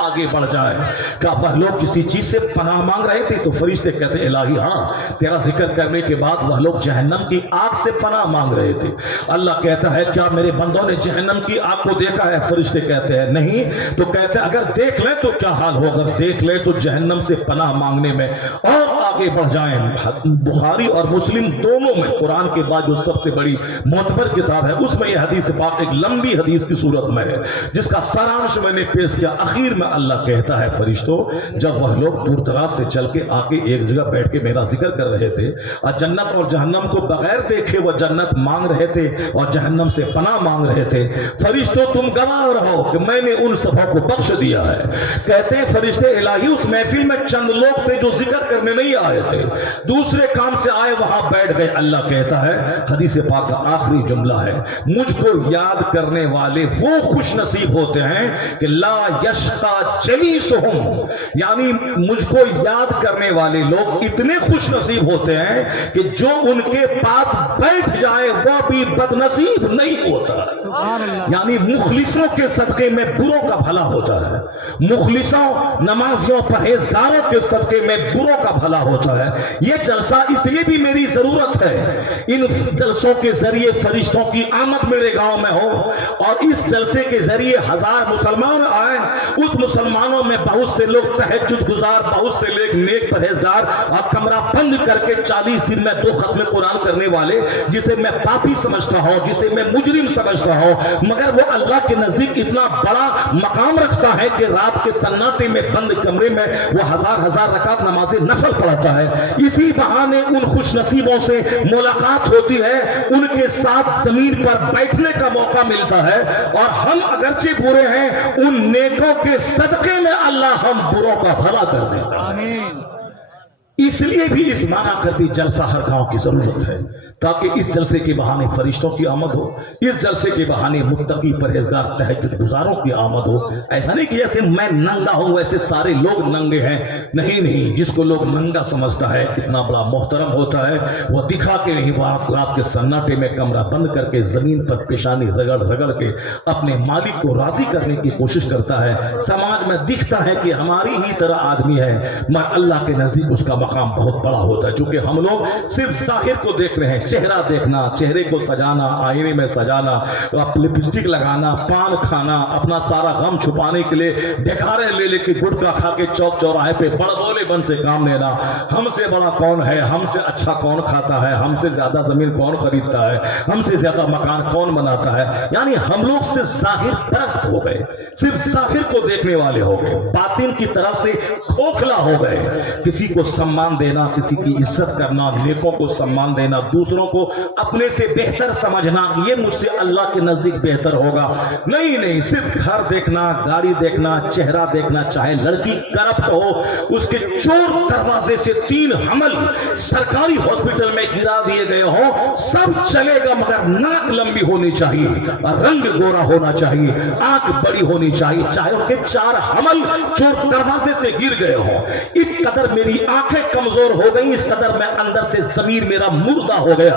آگے بڑھ جائیں. کہا وہ لوگ کسی چیز سے پناہ مانگ رہے تھے تو فرشتے کہتے ہیں الہی ہاں تیرا ذکر کرنے کے بعد وہ لوگ جہنم کی آگ سے پناہ مانگ رہے تھے. اللہ کہتا ہے کیا میرے بندوں نے جہنم کی آگ کو دیکھا ہے؟ فرشتے کہتے ہیں نہیں. تو کہتے ہیں اگر دیکھ لیں تو کیا حال ہوگا؟ دیکھ لیں تو جہنم سے پناہ مانگنے میں اور آگے بڑھ جائیں. بخاری اور مسلم دونوں میں قرآن کے بعد جو سب سے بڑی معتبر کتاب ہے اس میں یہ حدیث پاک ایک لمبی حدیث کی صورت میں ہے جس کا سارانش میں نے پیش کیا. اخیر میں اللہ کہتا ہے فرشتوں جب وہ لوگ دور دراز سے چل کے آ کے ایک جگہ بیٹھ کے میرا ذکر کر رہے تھے اور جنت اور جہنم کو بغیر دیکھے وہ جنت مانگ رہے تھے اور جہنم سے پناہ مانگ رہے تھے، فرشتوں تم گواہ رہو کہ میں نے ان سبوں کو بخش دیا ہے. کہتے ہیں فرشتے الہی اس محفل میں چند لوگ تھے جو ذکر کرنے نہیں آئے تھے، دوسرے کام سے آئے وہاں بیٹھ گئے. اللہ کہتا ہے حدیث پاک کا آخری جملہ ہے مجھ کو یاد کرنے والے وہ خوش نصیب ہوتے ہیں کہ لا یشقا جلیسہم، یعنی مجھ کو یاد کرنے والے لوگ اتنے خوش نصیب ہوتے ہیں کہ جو ان کے پاس بیٹھ جائے وہ بھی بد نصیب نہیں ہوتا. یعنی مخلصوں کے صدقے میں بروں کا بھلا ہوتا ہے، مخلصوں نمازیوں پرہیزگاروں کے صدقے میں بروں کا بھلا ہوتا ہے. یہ جلسہ اس لیے بھی میری ضرورت ہے، ان جلسوں کے ذریعے فرشتوں کی آمد میرے گاؤں میں ہو اور اس جلسے کے ذریعے 1000 مسلمان آئیں. اس مسلمانوں میں بہت سے لوگ تہجد گزار، بہت سے لوگ نیک پرہیزگار اور کمرہ بند کر کے 40 دن میں 2 ختم قرآن کرنے والے، جسے میں پاپی سمجھتا ہوں، جسے میں مجرم سمجھتا ہوں، مگر وہ اللہ کے نزدیک اتنا بڑا مقام رکھتا ہے کہ رات کے سناٹے میں بند کمرے میں وہ 1000 رکعت نماز نفل پڑھتا ہے. اسی بہانے ان خوش نصیبوں سے ملاقات ہوتی ہے، ان کے ساتھ زمین پر بیٹھنے کا موقع ملتا ہے اور ہم اگرچہ برے ہیں ان نیکوں کے صدقے میں اللہ ہم بروں کا بھلا کر دیتا ہے. اس لیے بھی اس معنی کر بھی جلسہ ہر گاؤں کی ضرورت ہے تاکہ اس جلسے کے بہانے فرشتوں کی آمد ہو، اس جلسے کے بہانے متقی پرہیزگار تہجد گزاروں کی آمد ہو. ایسا نہیں کہ جیسے میں ننگا ہوں ویسے سارے لوگ ننگے ہیں، نہیں. جس کو لوگ ننگا سمجھتا ہے کتنا بڑا محترم ہوتا ہے، وہ دکھا کے نہیں رات کے سناٹے میں کمرہ بند کر کے زمین پر پیشانی رگڑ رگڑ کے اپنے مالک کو راضی کرنے کی کوشش کرتا ہے. سماج میں دکھتا ہے کہ ہماری ہی طرح آدمی ہے، مگر اللہ کے نزدیک اس کا مقام بہت بڑا ہوتا ہے. چونکہ ہم لوگ صرف ظاہر کو دیکھ رہے ہیں، چہرہ دیکھنا، چہرے کو سجانا، آئینے میں سجانا، لپسٹک لگانا، پان کھانا، اپنا سارا غم چھپانے کے لیے ڈھکارے لے لے کے گٹکا کھا کے چوک چوراہے پہ بڑبولے بن سے کام لینا. ہم سے بڑا کون ہے، ہم سے اچھا کون کھاتا ہے، ہم سے زیادہ زمین کون خریدتا ہے، ہم سے زیادہ مکان کون بناتا ہے. یعنی ہم لوگ صرف ظاہر پرست ہو گئے، صرف ظاہر کو دیکھنے والے ہو گئے، باطن کی طرف سے کھوکھلا ہو گئے. کسی کو سمان دینا، کسی کی عزت کرنا، نیکوں کو سمان دینا، دوسروں کو اپنے سے بہتر سمجھنا، یہ مجھ سے اللہ کے نزدیک بہتر ہوگا. نہیں، صرف گھر دیکھنا، گاڑی دیکھنا، چہرہ دیکھنا، چاہے لڑکی کرپٹ ہو، اس کے چور دروازے سے 3 حمل سرکاری ہاسپٹل میں گرا دیے گئے ہوں، سب چلے گا مگر ناک لمبی ہونی چاہیے، رنگ گورا ہونا چاہیے، آنکھ بڑی ہونی چاہیے، چاہے ان کے 4 حمل چور دروازے سے گر گئے ہوں. اس قدر میری آنکھیں کمزور ہو گئی، اس قدر میں اندر سے ضمیر میرا مردہ ہو گیا.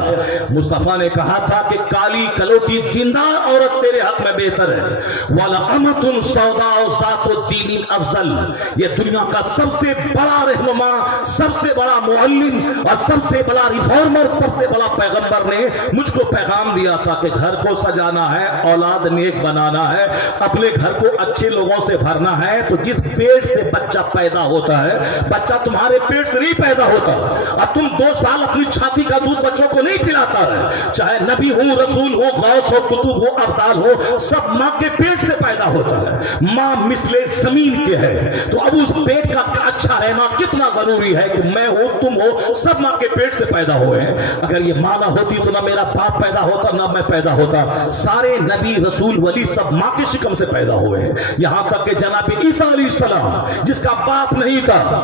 مصطفیٰ نے کہا تھا کہ کالی کلوٹی دیندار عورت تیرے حق میں بہتر ہے، وَلَأَمَةٌ سَوْدَاءُ ذَاتُ دِینٍ افضل. یہ دنیا کا سب سے بڑا رہنما، سب سے بڑا معلم اور سب سے بڑا ریفارمر، سب سے بڑا پیغمبر نے مجھ کو پیغام دیا تھا کہ گھر کو سجانا ہے، اولاد نیک بنانا ہے، اپنے گھر کو اچھے لوگوں سے بھرنا ہے. تو جس پیٹ سے بچہ پیدا ہوتا ہے، بچہ تمہارے پیٹ سے نہیں پیدا ہوتا، اب تم 2 سال اپنی چھاتی کا دودھ بچوں کو نہیں پلاتا ہے. چاہے نبی ہو، رسول ہو، غوث ہو، کتب ہو، ابدال ہو، سب ماں کے پیٹ سے پیدا ہوتا ہے. ماں مثل زمین کے ہے، تو اب اس پیٹ کا اچھا رہنا کتنا ضروری ہے کہ میں ہو، تم ہو، سب ماں کے پیٹ سے پیدا ہوئے ہیں. اگر یہ ماں نہ ہوتی تو نہ میرا باپ پیدا ہوتا، نہ میں پیدا ہوتا. سارے نبی، رسول، ولی سب ماں کے شکم سے پیدا ہوئے ہیں. یہاں تک کہ جناب عیسیٰ علیہ السلام جس کا باپ نہیں تھا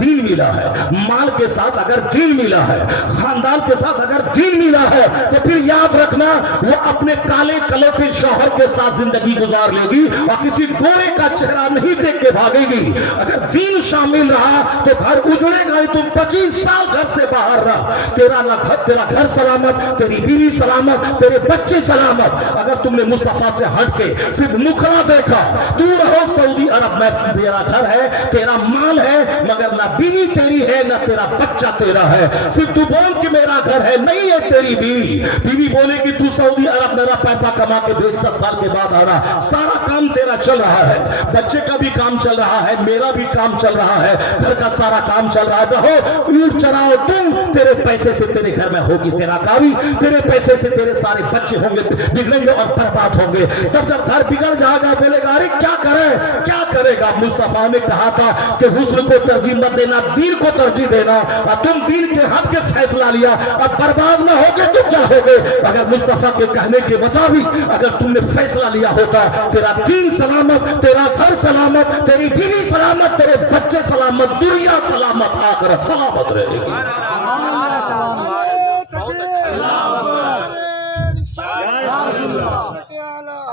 دین ملا ہے، مال کے ساتھ اگر دین ملا ہے، خاندان کے ساتھ اگر دین ملا ہے، تو پھر یاد رکھنا وہ اپنے کالے کلوٹے شوہر کے ساتھ زندگی گزار لے گی اور کسی گورے کا چہرہ نہیں دیکھ کے بھاگے گی۔ اگر دین شامل رہا تو گھر اجڑے گا، تم 25 سال گھر سے باہر رہا، تیرا گھر سلامت، تیری بیوی سلامت، تیرے بچے سلامت۔ اگر تم نے مصطفیٰ سے ہٹ کے صرف نکھرا دیکھا، تو رہو سعودی عرب میں، تیرا گھر ہے، تیرا مال ہے، مگر نہ بیوی تیری ہے نہ تیرا بچہ تیرا ہے۔ صرف تو بول کہ میرا گھر ہے، نہیں ہے تیری بیوی بولے کہ تو سعودی عرب میرا پیسہ کما کے بھیج، 10 سال کے بعد آ رہا، سارا کام تیرا چل رہا ہے، بچے کا بھی کام چل رہا ہے، میرا بھی کام چل رہا ہے، گھر کا سارا کام چل رہا ہے۔ رہو اونٹ چراؤ تم، تیرے پیسے سے تیرے گھر میں ہوگی سیراکاری، تیرے پیسے سے تیرے سارے بچے ہوں گے بگڑیں گے اور برباد ہوں گے۔ تب جب گھر بگڑ جائے گا بولے گا ارے کیا کرے گا؟ مصطفیٰ نے کہا تھا کہ حسن کو ترجیح مت دینا، دین کو ترجیح دینا، اور تم دین کے ہٹ کے فیصلہ لیا، اب برباد نہ ہوگے تو کیا ہوگے؟ اگر مصطفیٰ کے کہنے کے مطابق اگر تم نے فیصلہ لیا ہوتا، تیرا دین سلامت، تیرا گھر سلامت، تیری بیوی سلامت، تیرے بچے سلامت، دنیا سلامت، آخرت سلامت رہے گی۔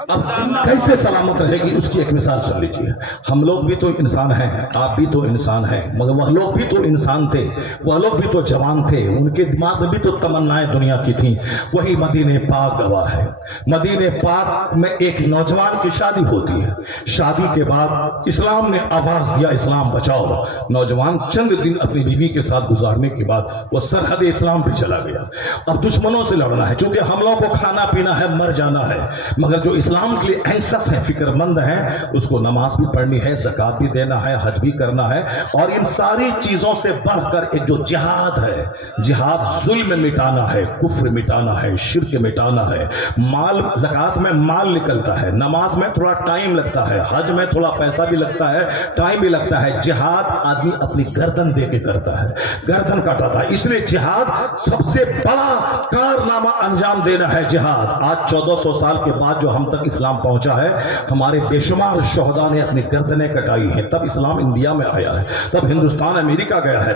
اب کیسے سلامت رہے گی اس کی ایک مثال سن لیجیے۔ ہم لوگ بھی تو انسان ہیں، آپ بھی تو انسان ہیں، مگر وہ لوگ بھی تو انسان تھے، وہ لوگ بھی تو جوان تھے، ان کے دماغ میں بھی تو تمنائیں دنیا کی تھیں۔ وہی مدینہ پاک گواہ ہے۔ مدینہ پاک میں ایک نوجوان کی شادی ہوتی ہے، شادی کے بعد اسلام نے آواز دیا اسلام بچاؤ۔ نوجوان چند دن اپنی بیوی کے ساتھ گزارنے کے بعد وہ سرحد اسلام پہ چلا گیا۔ اب دشمنوں سے لڑنا ہے، چونکہ ہم لوگوں کو کھانا پینا ہے، مر جانا ہے، مگر جو اسلام کے لیے اینکسس ہے، فکر مند ہے، اس کو نماز بھی پڑھنی ہے، زکوٰۃ بھی دینا ہے، حج بھی کرنا ہے، اور ان ساری چیزوں سے بڑھ کر ایک جو جہاد ہے، جہاد ظلم مٹانا ہے، کفر مٹانا ہے، شرک مٹانا ہے۔ مال زکوٰۃ میں مال نکلتا ہے، نماز میں تھوڑا ٹائم لگتا ہے، حج میں تھوڑا پیسہ بھی لگتا ہے، ٹائم بھی لگتا ہے۔ جہاد آدمی اپنی گردن دے کے کرتا ہے، گردن کاٹتا ہے، اس لیے جہاد سب سے بڑا کارنامہ انجام دینا ہے۔ جہاد آج 1400 سال کے بعد جو ہم تک اسلام پہنچا ہے، ہمارے بے شمار شہداء نے اپنی گردنیں کٹائی ہیں، تب اسلام انڈیا میں آیا ہے، تب ہندوستان امریکہ گیا ہے،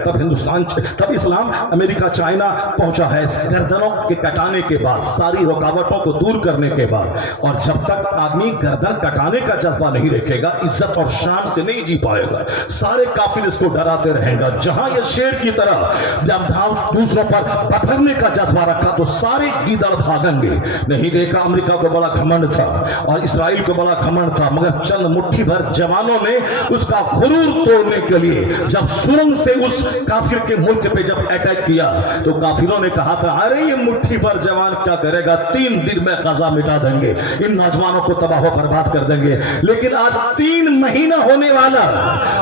تب اسلام امریکہ چائنا پہنچا ہے۔ گردنوں کے کٹانے کے بعد، ساری رکاوٹوں کو دور کرنے کے بعد، اور جب تک آدمی گردن کٹانے کا جذبہ نہیں رکھے گا، عزت اور شان سے نہیں جی پائے گا۔ سارے کافر اس کو ڈراتے رہیں گا۔ جہاں یہ شیر کی طرح جب دوسروں پر پتھرنے کا جذبہ رکھا تو سارے گیدڑ بھاگیں گے۔ نہیں دیکھا امریکہ کو بڑا گھمنڈ تھا اور اسرائیل کو بڑا گھمنڈ تھا، مگر چند مٹھی بھر جوانوں نے اس کا غرور توڑنے کے لیے جب سرنگ سے اس کافر کے ملک پہ جب اٹیک کیا تو کافروں نے کہا تھا ارے یہ مٹھی بھر جوان کیا کرے گا، 3 دن میں غزہ مٹا دیں گے، ان نوجوانوں کو تباہ و برباد کر دیں گے۔ لیکن آج 3 مہینہ ہونے والا،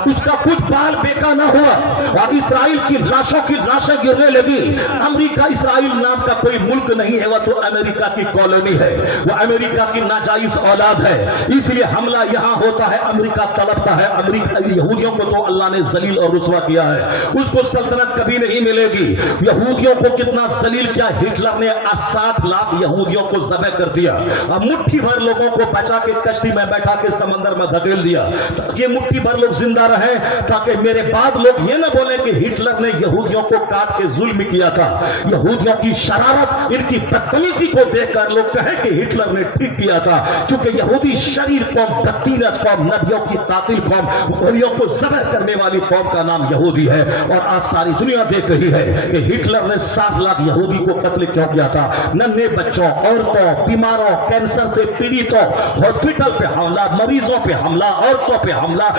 اس کا کچھ بال بیکا نہ ہوا اور اسرائیل کی لاشوں کی لاشیں گرنے لگی۔ امریکہ اسرائیل نام کا کوئی ملک نہیں ہے، وہ تو امریکہ کی کالونی ہے، وہ امریکہ کی ناجائز اولاد ہے، اس لیے حملہ یہاں ہوتا ہے، امریکہ طلبتا ہے۔ امریکہ یہودیوں کو تو اللہ نے ذلیل اور رسوا کیا ہے، اس کو سلطنت کبھی نہیں ملے گی۔ یہودیوں کو کتنا ذلیل کیا، ہٹلر نے 60 لاکھ یہودیوں کو ذبح کر دیا، اب مٹھی بھر لوگوں کو بچا کے کشتی میں بیٹھا کے سمندر میں دھکیل دیا تاکہ مٹھی بھر لوگ زندہ رہیں، تاکہ میرے بعد لوگ یہ نہ بولیں کہ ہٹلر نے یہودیوں کو کاٹ کے ظلم کیا تھا۔ یہودیوں کی شرارت، ان کی بدتمیزی کو دیکھ کر لوگ کہیں کہ ہٹلر نے ٹھیک کیا تھا، کیونکہ یہودی شریر قوم، بدتینت قوم، نبیوں کی قاتل قوم، ولیوں کو ذبح کرنے والی قوم کا نام یہودی ہے۔ اور آج ساری دنیا دیکھ رہی ہے کہ ہٹلر نے 60 لاکھ یہودی کو قتل کیوں کیا تھا۔ ننھے بچوں، عورتوں، بیماروں، کینسر سے پیڑتوں، ہاسپٹل پہ حملہ، مریضوں پہ حملہ، عورتوں پہ حملہ،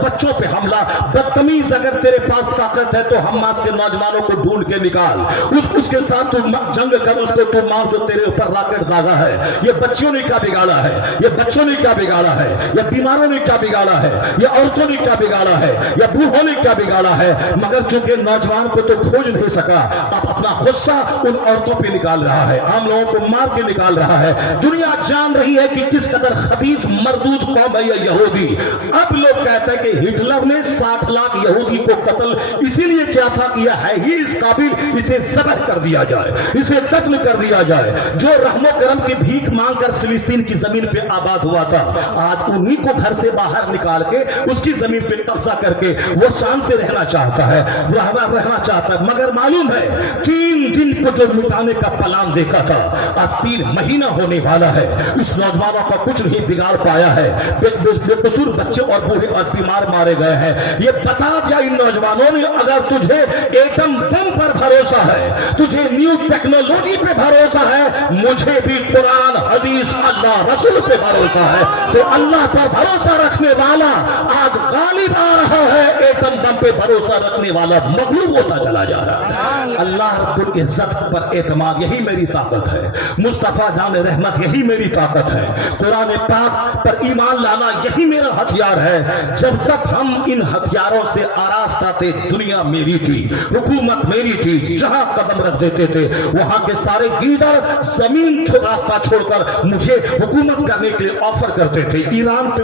بچوں پہ حملہ۔ بدتمیز، اگر تیرے پاس طاقت ہے تو حماس کے نوجوانوں کو ڈھونڈ کے نکال، اس کے ساتھ تو جنگ کر، اس کو تو مار جو تیرے اوپر راکٹ داغا ہے۔ یہ بچیوں نے کیا بگاڑا ہے، یہ بچوں نے کیا بگاڑا ہے، یہ بیماروں نے کیا بگاڑا ہے، یہ عورتوں نے کیا بگاڑا ہے، یہ بوڑھوں نے کیا بگاڑا ہے، مگر چونکہ نوجوان کو تو کھوج نہیں سکا، اب اپنا غصہ ان عورتوں پہ نکال رہا ہے، عام لوگوں کو مار کے نکال رہا ہے۔ دنیا جان رہی ہے کہ کس قدر خبیث مردود قوم ہے یہ یہودی۔ اب لوگ کہتے ہیں کہ ہٹلر نے 60 لاکھ یہودی کو قتل اسی لیے کیا تھا کہ یہ ہے ہی اس قابل، اسے ذبح کر دیا جائے، اسے قتل کر دیا جائے۔ جو رحم و کرم کی بھیک مانگ کر فلسطین فلسطین کی زمین پہ آباد ہوا تھا، آج انہی کو گھر سے باہر نکال کے اس کی زمین پہ قبضہ کر کے وہ شان سے رہنا چاہتا ہے، رہنا چاہتا ہے، مگر معلوم ہے 3 دن کو جو مٹانے کا پلان دیکھا تھا آج 3 مہینہ ہونے والا ہے، اس نوجوانوں کا کچھ نہیں بگاڑ پایا ہے، بے قصور بچے اور بوڑھے اور بیمار مارے گئے ہیں۔ یہ بتا دیا ان نوجوانوں نے اگر تجھے ایٹم بم پر بھروسہ ہے، تجھے نیو ٹیکنالوجی پہ بھروسہ ہے، مجھے بھی قرآن حدیث اللہ رسول پہ بھروسہ ہے، تو اللہ پر بھروسہ رکھنے والا آج غالب آ رہا ہے، ایٹم بم پہ بھروسہ رکھنے والا مغلوب ہوتا چلا جا رہا ہے۔ اللہ رب العزت پر اعتماد یہی میری طاقت ہے، مصطفیٰ جان رحمت یہی میری طاقت ہے، قرآن پاک پر ایمان لانا یہی میرا ہتھیار ہے۔ جب تک ہم ان ہتھیاروں سے آراستہ تھے، دنیا میری تھی، حکومت میری تھی، جہاں قدم رکھ دیتے تھے وہاں کے سارے لیڈر زمین راستہ چھوڑ کر مجھے حکومت کرنے کے لیے آفر کرتے تھے۔ ایران پہ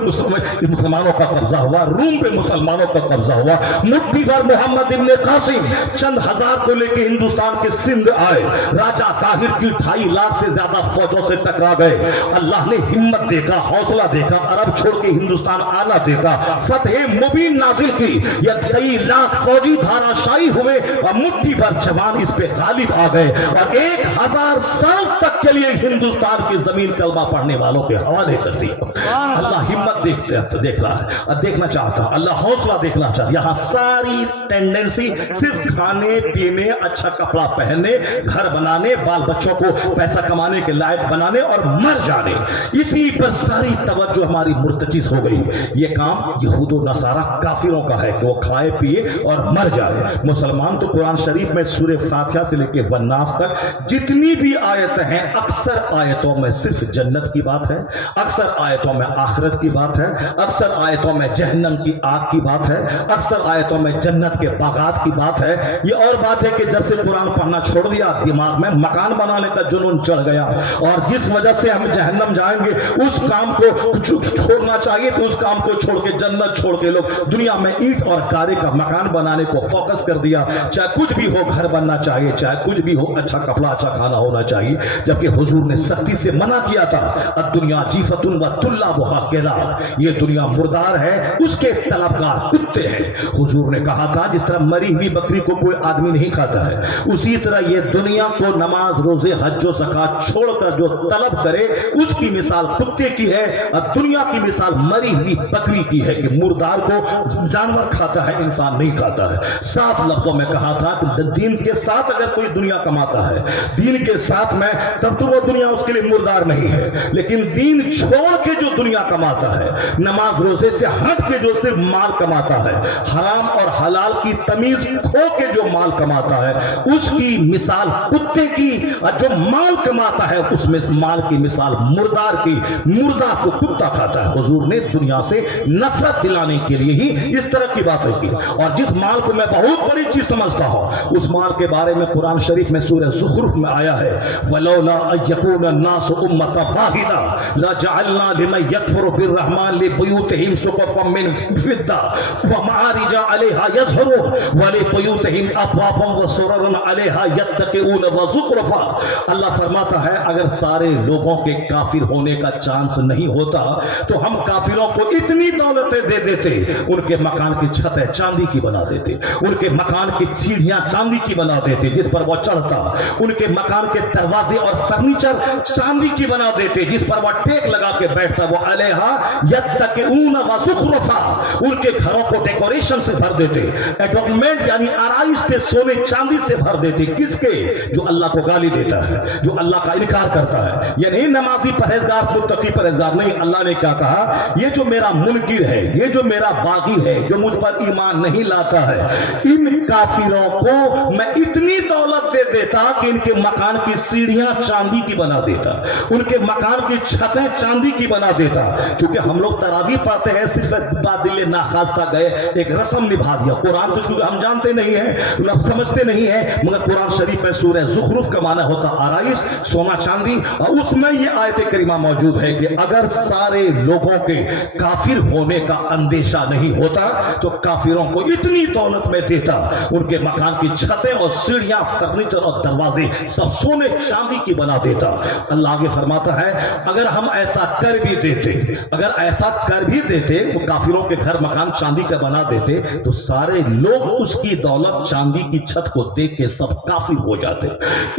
مسلمانوں کا قبضہ ہوا، روم پہ مسلمانوں کا قبضہ ہوا، مٹھی بھر محمد ابن قاسم چند ہزار کو لے کے ہندوستان کے سندھ آئے، راجہ طاہر کی 2.5 لاکھ سے زیادہ فوجوں سے ٹکرا گئے۔ اللہ نے ہمت دیکھا، حوصلہ دیکھا، عرب چھوڑ کے ہندوستان آنا دیکھا، فتح مبین نازل کی، یہ 23 لاکھ فوجی دھارا شاہی ہوئے اور مٹھی بھر جوان اس پہ غالب آ گئے، اور 1000 سال تک کے لیے ہندوستان کی زمین کلمہ پڑھنے والوں کے حوالے کر دی۔ اللہ ہمت دیکھ رہا ہے اور دیکھنا چاہتا، اللہ حوصلہ دیکھنا چاہتا۔ یہاں ساری ٹینڈنسی صرف کھانے پینے، اچھا کپڑا پہننے، گھر بنانے، بال بچوں کو پیسہ کمانے کے لائق بنانے اور مر جانے، اسی پر ساری توجہ ہماری مرتکز ہو گئی۔ یہ کام یہود و نصارہ کافروں کا ہے کہ وہ کھائے پیے اور مر جائے۔ مسلمان تو قرآن شریف میں سورہ فاتحہ سے لے کے والناس تک جتنی بھی آیتیں ہیں، اکثر آیتوں میں صرف جنت کی بات ہے، اکثر آیتوں میں آخرت کی بات ہے، اکثر آیتوں میں جہنم کی آگ کی بات ہے، اکثر آیتوں میں جنت کے باغات کی بات ہے۔ یہ اور بات ہے کہ جب سے قرآن پڑھنا چھوڑ دیا، دماغ میں مکان بنانے کا جنون چڑھ گیا، اور جس وجہ سے ہم جہنم جائیں گے اس کام کو چھوڑنا چاہیے، تو اس کام کو چھوڑ کے جنت چھوڑ کے لوگ دنیا میں اینٹ اور کارے کا مکان بنانے کو فوکس کر دیا۔ چاہے کچھ بھی ہو، گھر بننا چاہیے، چاہے کچھ بھی ہو، اچھا کپڑا اچھا کھانا ہونا چاہیے، جبکہ حضور نے سختی سے منع کیا تھا، الدنیا جیفت و طلابها کلاب، یہ دنیا مردار ہے، اس کے طلبگار کتے ہیں۔ حضور نے کہا تھا جس طرح مری ہوئی بکری کو کوئی آدمی نہیں کھاتا ہے، اسی طرح یہ دنیا کو نماز روزے حج و زکات چھوڑ کر جو طلب کرے اس کی مثال کتے کی ہے، اور دنیا کی مثال مری ہوئی بکری کی ہے کہ مردار کو جانور کھاتا ہے، انسان نہیں کھاتا ہے۔ صاف لفظوں میں کہا تھا کہ دین کے ساتھ اگر کوئی دنیا کماتا ہے، دین کے ساتھ میں، تب تو وہ دنیا اس کے لیے مردار نہیں ہے، لیکن دین چھوڑ کے جو دنیا کماتا ہے، نماز روزے سے ہٹ کے جو صرف مال کماتا ہے، حرام اور حلال کی تمیز کھو کے جو مال کماتا ہے، اس کی مثال کتے کی، اور جو مال کماتا ہے اس میں مال کی مثال مردار کی، مردار کو کتا کھاتا ہے۔ حضور نے دنیا سے نفرت دلانے کے لیے ہی اس طرح کی باتیں کی، اور جس مال کو میں بہت بڑی چیز سمجھتا ہوں، اس مال کے بارے میں قرآن شریف میں سورہ زخرف میں آیا ہے، وَلَوْلَا أَن يَكُونَ النَّاسُ أُمَّةً وَاحِدَةً لَجَعَلْنَا لِمَن يَكْفُرُ بِالرَّحْمَنِ لِبُيُوتِهِمْ سُقُفًا مِّن فِضَّةٍ وَمَعَارِجَ عَلَيْهَا يَظْهَرُونَ وَلِبُيُوتِهِمْ أَبْوَابًا وَسُرُرًا عَلَيْهَا يَتَّكِئُونَ وَزُخْرُفًا۔ اللہ فرماتا ہے اگر سارے لوگوں کے کافر ہونے کا چانس نہیں ہوتا تو ہم کافروں کو اتنی دولتیں دے دیتے، ان کے مکان کی چھتیں چاندی کی بنا دیتے، ان کے مکان کی سیڑھیاں چاندی کی بنا دیتے جس پر وہ چڑھتا، ان کے مکان کے دروازے اور فرنیچر چاندی کی بنا دیتے جس پر وہ ٹیک لگا کے بیٹھتا، وہ علیہا یتکئون وزخرفا، ان کے گھروں کو ڈیکوریشن سے بھر دیتے، ایڈورنمنٹ یعنی آرائش سے، سونے چاندی سے بھر دیتے۔ کس کے؟ جو اللہ کو گالی دیتا ہے، جو اللہ کا انکار کرتا ہے، یہ نہیں نمازی پرہیزگار متقی پرہیزگار نہیں۔ اللہ نے کیا کہا؟ یہ جو میرا منکر ہے، یہ جو میرا باغی ہے، جو مجھ پر ایمان نہیں لاتا ہے، ان کافروں کو میں اتنی دولت دے دیتا کہ ان کے مکان کی سیڑھیاں چاندی کی بنا دیتا، ان کے مکان کی چھتیں چاندی کی بنا دیتا۔ چونکہ ہم لوگ تراویح پڑھتے ہیں، صرف بادل ناخواستہ گئے ایک رسم نبھا دیا. قرآن تو چونکہ ہم جانتے نہیں ہیں, سمجھتے نہیں ہیں, مگر قرآن شریف میں سورہ زخرف کا معنی ہوتا آرائش, سونا چاندی, اور اس میں یہ آیت کریمہ موجود ہے کہ اگر سارے لوگوں کے کافر ہونے کا اندیشہ نہیں ہوتا تو کافروں کو اتنی دولت میں دیتا, ان کے مکان کی چھتیں اور سیڑھیاں, فرنیچر اور دروازے سب سونے چاندی کی بنا دیتا. اللہ آگے فرماتا ہے اگر ہم ایسا کر بھی دیتے, اگر ایسا کر بھی دیتے, وہ کافروں کے گھر مکان چاندی کا بنا دیتے, تو سارے لوگ اس کی دولت چاندی کی چھت کو دیکھ کے سب کافر ہو جاتے.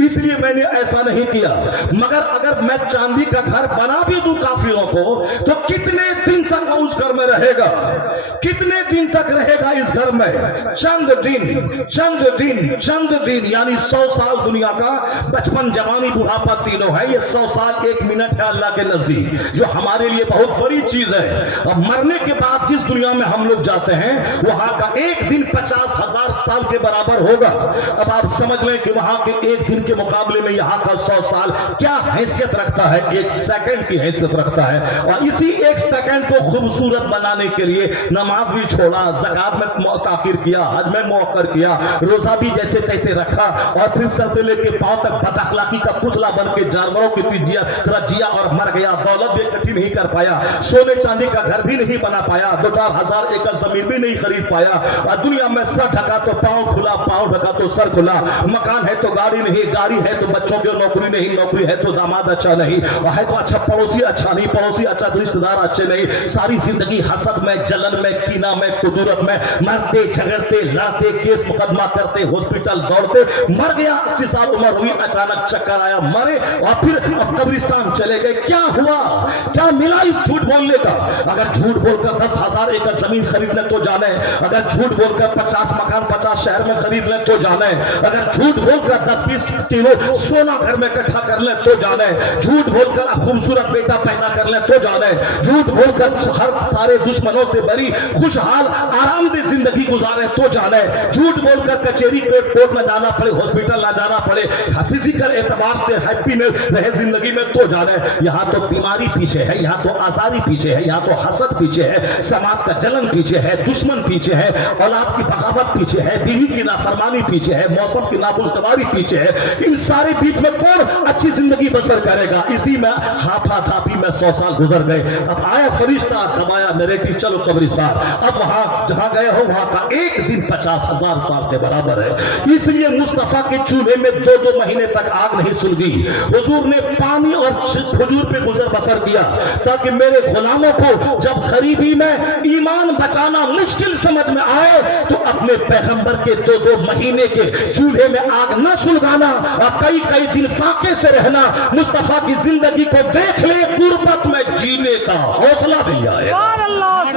اس لیے میں نے ایسا نہیں کیا. مگر اگر میں چاندی کا گھر بنا بھی دوں کافروں کو, تو کتنے دن تک وہ اس گھر میں رہے گا, کتنے دن تک رہے گا اس گھر میں؟ چند دن, چند دن, چند دن, یعنی 100 سال. دنیا کا بچپن, جوانی, بڑھاپا تینوں ہے. یہ 100 سال 1 منٹ ہے اللہ کے نزدیک, جو ہمارے لیے بہت بڑی چیز ہے. اور مرنے کے بعد جس دنیا میں ہم لوگ جاتے ہیں وہاں کا ایک دن 50,000 سال کے برابر ہوگا. اب آپ سمجھ لیں کہ وہاں کے ایک دن کے مقابلے میں یہاں کا 100 سال کیا حیثیت رکھتا ہے, 1 سیکنڈ کی حیثیت رکھتا ہے. اور اسی 1 سیکنڈ کو خوبصورت بنانے کے لیے نماز بھی چھوڑا, زکات میں تاخیر کیا, حج میں موخر کیا, روزہ بھی جیسے تیسے رکھا, اور پھر سر سے لے کے پاؤں تک بد اخلاقی کا پتلا بن کے جانوروں کی طرح جیا اور مر گیا. دولت بھی اکٹھی نہیں کر پایا, سونے چاندی کا گھر بھی نہیں بنا پایا, 2-4 ہزار ایکڑ زمین بھی نہیں خرید پایا. اور دنیا میں سر ڈھکا تو پاؤں کھلا, پاؤں ڈھکا تو سر کھلا. مکان ہے تو گاڑی نہیں, گاڑی ہے تو بچوں کی نوکری نہیں, نوکری ہے تو داماد اچھا نہیں, اور ہے تو اچھا پڑوسی اچھا نہیں, پڑوسی اچھا تو رشتہ دار اچھے نہیں. ساری زندگی حسد میں, جلن میں, کینہ میں, کدورت میں, مرتے جھگڑتے, لڑتے, کیس مقدمہ کرتے, ہاسپٹل دوڑتے, مر گیا. 80 سال عمر ہوئی, اچانک چکر آیا, مرے, اور پھر اب قبرستان چلے گئے. کیا ہوا, کیا ملا اس جھوٹ بولنے کا؟ اگر جھوٹ بول کر 10,000 ایکڑ زمین خرید لیں تو جانے, اگر جھوٹ بول کر 50 مکان 50 شہر میں خرید لیں تو جانے, اگر جھوٹ بول کر 10-20 کلو سونا گھر میں اکٹھا کر لیں تو جانے, جھوٹ بول کر خوبصورت بیٹا پیدا کر لیں تو جانے, جھوٹ بول کر ہر سارے دشمنوں سے بری خوشحال آرام دہ زندگی گزارے تو جانے, جھوٹ بول کر کچہری کورٹ نہ جانا پڑے, ہاسپٹل نہ جانا پڑے, فزیکل اعتبار سے ہیپینس رہے زندگی میں تو جانے. یہاں تو بیماری پیچھے ہے, یہاں تو آزاری پیچھے ہے, یہاں تو حسد پیچھے ہے, سماج کا جلن پیچھے ہے, دشمن پیچھے ہے, اولاد کی بغاوت پیچھے ہے, بیوی کی نافرمانی پیچھے ہے, موسم کی ناخوشگواری پیچھے ہے. ان سارے بیچ میں کون اچھی زندگی بسر کرے گا؟ اسی میں ہاتھا تھاپی میں 100 سال گزر گئے. اب آیا فرشتہ, دبایا نریٹی, چلو قبرستان. اب وہاں جہاں گئے ہو وہاں کا ایک دن 50,000 سال کے برابر ہے. اس لیے مصطفیٰ کے چولہے میں 2 مہینے تک آگ نہیں سلگی. حضور نے پانی اور کھجور پہ گزر بسر کیا تاکہ میرے غلاموں کو جب غریبی میں ایمان بچانا مشکل سمجھ میں آئے تو اپنے پیغمبر کے 2 مہینے کے چولہے میں آگ نہ سلگانا اور کئی دن فاقے سے رہنا, مصطفیٰ کی زندگی کو دیکھ لے, غربت میں جینے کا حوصلہ بھی آئے.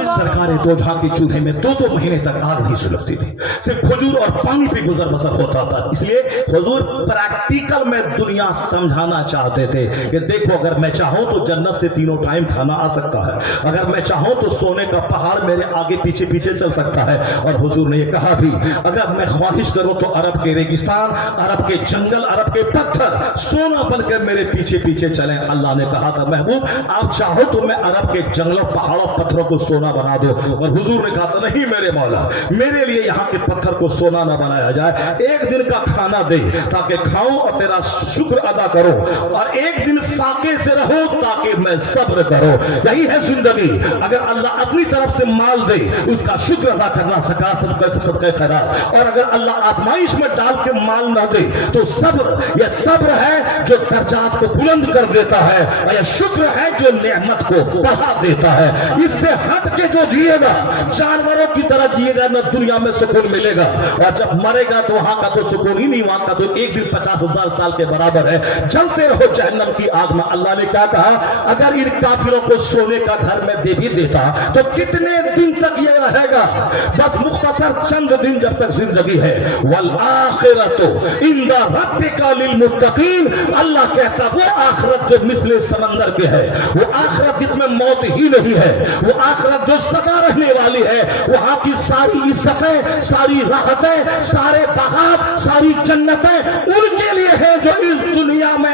سرکار دو جہاں کے چولہے میں 2 مہینے تک آگ نہیں سلگتی تھی, صرف کھجور اور پانی پہ گزر بسر ہوتا تھا. اس لیے حضور پریکٹیکل میں دنیا سمجھانا چاہتے تھے کہ دیکھو اگر میں چاہوں تو جنت سے 3 ٹائم کھانا آ سکتا ہے, اگر میں چاہوں تو سونے کا پہاڑ میرے آگے پیچھے پیچھے چل سکتا ہے. اور حضور نے یہ کہا بھی اگر میں خواہش کروں تو عرب کے ریگستان, عرب کے جنگل, عرب کے پتھر سونا بن کر میرے پیچھے پیچھے چلیں. اللہ نے کہا تھا محبوب آپ چاہو تو میں عرب کے جنگلوں, پہاڑوں, پتھروں کو سونا بنا دو. اور حضور نے کہا تھا نہیں میرے مولا, میرے لیے یہاں کے پتھر کو سونا نہ بنایا جائے, ایک دن کا کھانا دے تاکہ کھاؤں اور تیرا شکر ادا کرو, اور ایک دن فاقے سے رہو تاکہ میں صبر کرو. یہی ہے زندگی. اگر اللہ اپنی طرف سے مال دے اس کا شکر ادا کرنا, صدقہ خیرات. اور اگر اللہ آزمائش میں ڈال کے مال نہ دے تو صبر, یہ صبر ہے جو درجات کو بلند کر دیتا ہے, اور یہ شکر ہے جو نعمت کو بڑھا دیتا ہے. اس سے ہٹ کے جو جیے گا جانوروں کی طرح جیے گا, نہ دنیا میں سکون ملے گا, اور جب مرے گا تو وہاں کا تو سکون ہی نہیں, وہاں کا تو ایک دن 50,000 سال کے برابر ہے. جلتے رہو جہنم کی آگ میں. اللہ نے کیا کہا, اگر ان کافروں کو سونے کا گھر میں دے بھی دیتا تو کتنے دن تک یہ رہے گا؟ بس مختصر چند دن جب تک زندگی ہے. والآخرۃ عند ربک للمتقین. اللہ کہتا وہ آخرت جو مثل سمندر کے ہے, وہ آخرت جس میں موت ہی نہیں ہے, وہ آخرت جو سدا رہنے والی ہے, وہاں کی ساری عزتیں, ساری راحتیں, سارے باغات, ساری جنتیں ان کے لیے ہیں جو اس دنیا میں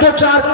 2-4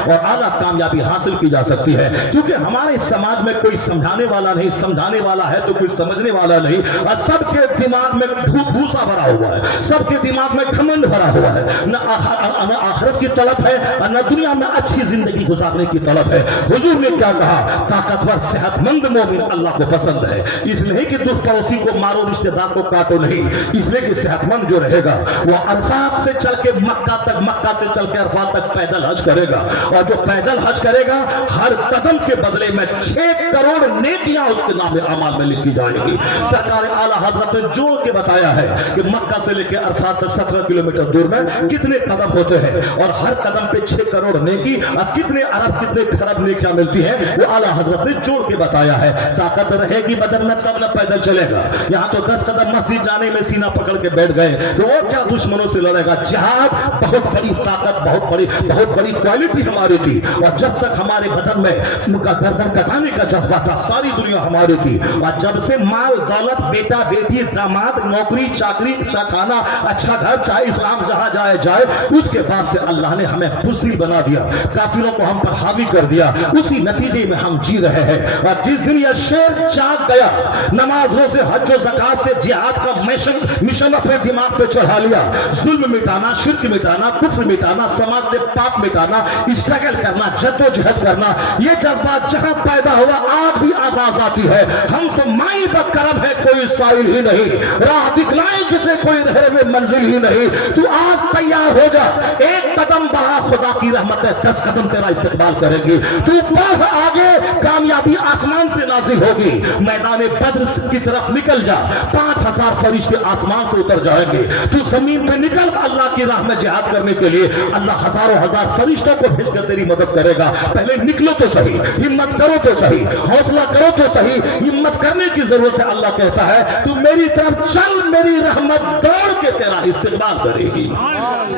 اور اعلیٰ کامیابی حاصل کی جا سکتی ہے. کیونکہ ہمارے سماج میں کوئی سمجھانے والا نہیں, سمجھانے والا ہے تو کوئی سمجھنے والا نہیں, اور سب کے دماغ میں بھوسا بھرا ہوا ہے, سب کے دماغ میں گھمنڈ بھرا ہوا ہے. نہ آخرت کی طلب ہے اور نہ دنیا میں اچھی زندگی گزارنے کی طلب ہے. حضور نے کیا کہا؟ طاقتور صحت مند مومن اللہ کو پسند ہے. اس لیے کہ دوست پڑوسی کو مارو, رشتہ دار کو کاٹو نہیں, اس لیے کہ صحت مند جو رہے گا وہ عرفات سے چل کے مکہ تک, مکہ سے چل کے عرفات تک پیدل حج کرے گا, اور جو پیدل حج کرے گا ہر قدم کے بدلے میں 6 کروڑ نیکیاں اس کے نام اعمال میں لکھی جائے گی. سرکار اعلیٰ حضرت نے جوڑ کے بتایا ہے کہ مکہ سے لے کے عرفات تک 17 کلومیٹر دور میں کتنے قدم ہوتے ہیں, اور ہر قدم پہ 6 کروڑ نیکی, اور کتنے ارب کتنے خراب نیکیاں ملتی ہیں, وہ اعلیٰ حضرت نے جوڑ کے بتایا ہے. طاقت رہے گی بدن میں تب نہ پیدل چلے گا. یہاں تو 10 قدم مسجد جانے میں سینہ پکڑ کے بیٹھ گئے تو وہ کیا دشمنوں سے لڑے گا. جہاد بہت بڑی طاقت, بہت بڑی کوالٹی ہماری تھی, اور جب تک ہمارے بدن میں ان کا گردن کٹانے کا جذبہ تھا ساری دنیا ہماری تھی. اور جب سے مال دولت, بیٹا بیٹی, داماد, نوکری چاکری, اچھا کھانا, اچھا گھر, چاہے اسلام جہاں جائے, اس کے بعد سے اللہ نے ہمیں بزدل بنا دیا, کافروں کو ہم پر حاوی کر دیا. اسی نتیجے میں ہم جی رہے ہیں. اور جس دن یہ شیر جاگ گیا, نماز روزے حج و زکات سے جہاد کا مشن اپنے دماغ پہ چڑھا لیا, ظلم مٹانا, شرک مٹانا, کفر مٹانا, سماج سے پاک مٹانا, اسٹرگل کرنا, جد و جہد کرنا, یہ جذبات جہاں پیدا ہوا آج بھی آواز آتی ہے, ہم تو مائی بکرم ہے کوئی سائل ہی نہیں, راہ دکھلائیں جسے کوئی رہے منزل ہی نہیں. تو آج تیار ہو جا, ایک قدم بڑھا, خدا کی رحمت ہے 10 قدم تیرا استقبال کریں گی. تو بڑھ آگے, کامیابی آسمان سے نازل ہوگی. میدان بدر کی طرف نکل جا, 5000 فرشتے آسمان سے اتر جائیں گے. تو زمین پہ نکل, اللہ کی راہ میں جہاد کرنے کے لیے اللہ ہزاروں ہزار فرشتوں کو بھیج کر تیری مدد کرے گا. پہلے نکلو تو صحیح, ہمت کرو تو صحیح, حوصلہ کرو تو صحیح. ہمت کرنے کی ضرورت ہے. اللہ کہتا ہے تو میری طرف چل, میری رحمت دوڑ کے تیرا استقبال کرے گی.